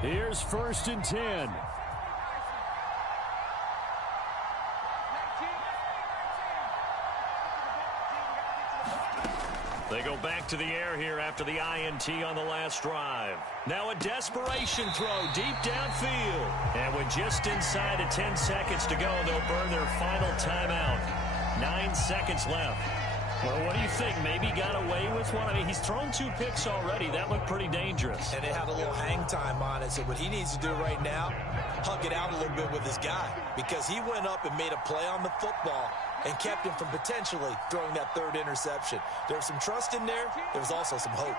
Here's 1st and 10. They go back to the air here after the INT on the last drive. Now a desperation throw deep downfield. And with just inside of 10 seconds to go, they'll burn their final timeout. 9 seconds left. Well, what do you think? Maybe got away with one? I mean, he's thrown 2 picks already. That looked pretty dangerous. And it had a little hang time on it. So what he needs to do right now, hug it out a little bit with his guy. Because he went up and made a play on the football and kept him from potentially throwing that 3rd interception. There was some trust in there. There was also some hope.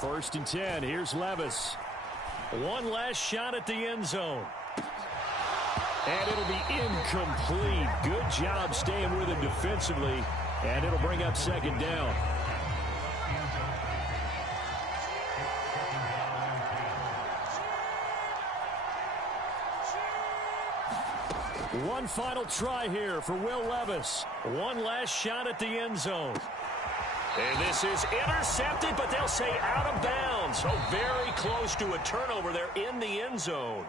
First and 10. Here's Levis. One last shot at the end zone. And it'll be incomplete. Good job staying with him defensively. And it'll bring up 2nd down. One final try here for Will Levis. One last shot at the end zone. And this is intercepted, but they'll say out of bounds. So very close to a turnover there in the end zone.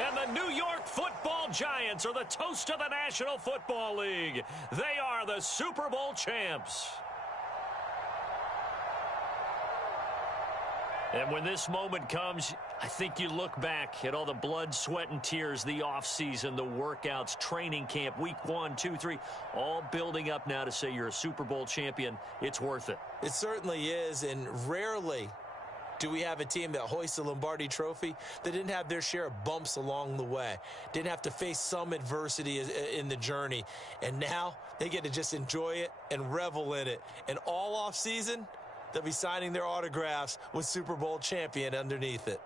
And the New York Football Giants are the toast of the National Football League. They are the Super Bowl champs. And when this moment comes, I think you look back at all the blood, sweat, and tears, the offseason, the workouts, training camp, week 1, 2, 3, all building up now to say you're a Super Bowl champion. It's worth it. It certainly is, and rarely do we have a team that hoists the Lombardi Trophy that didn't have their share of bumps along the way, didn't have to face some adversity in the journey, and now they get to just enjoy it and revel in it. And all offseason, they'll be signing their autographs with Super Bowl champion underneath it.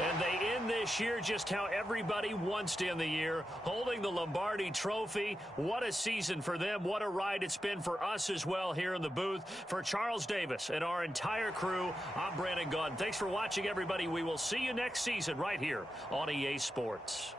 And they end this year just how everybody wants to end the year, holding the Lombardi Trophy. What a season for them. What a ride it's been for us as well here in the booth. For Charles Davis and our entire crew, I'm Brandon Gaudin. Thanks for watching, everybody. We will see you next season right here on EA Sports.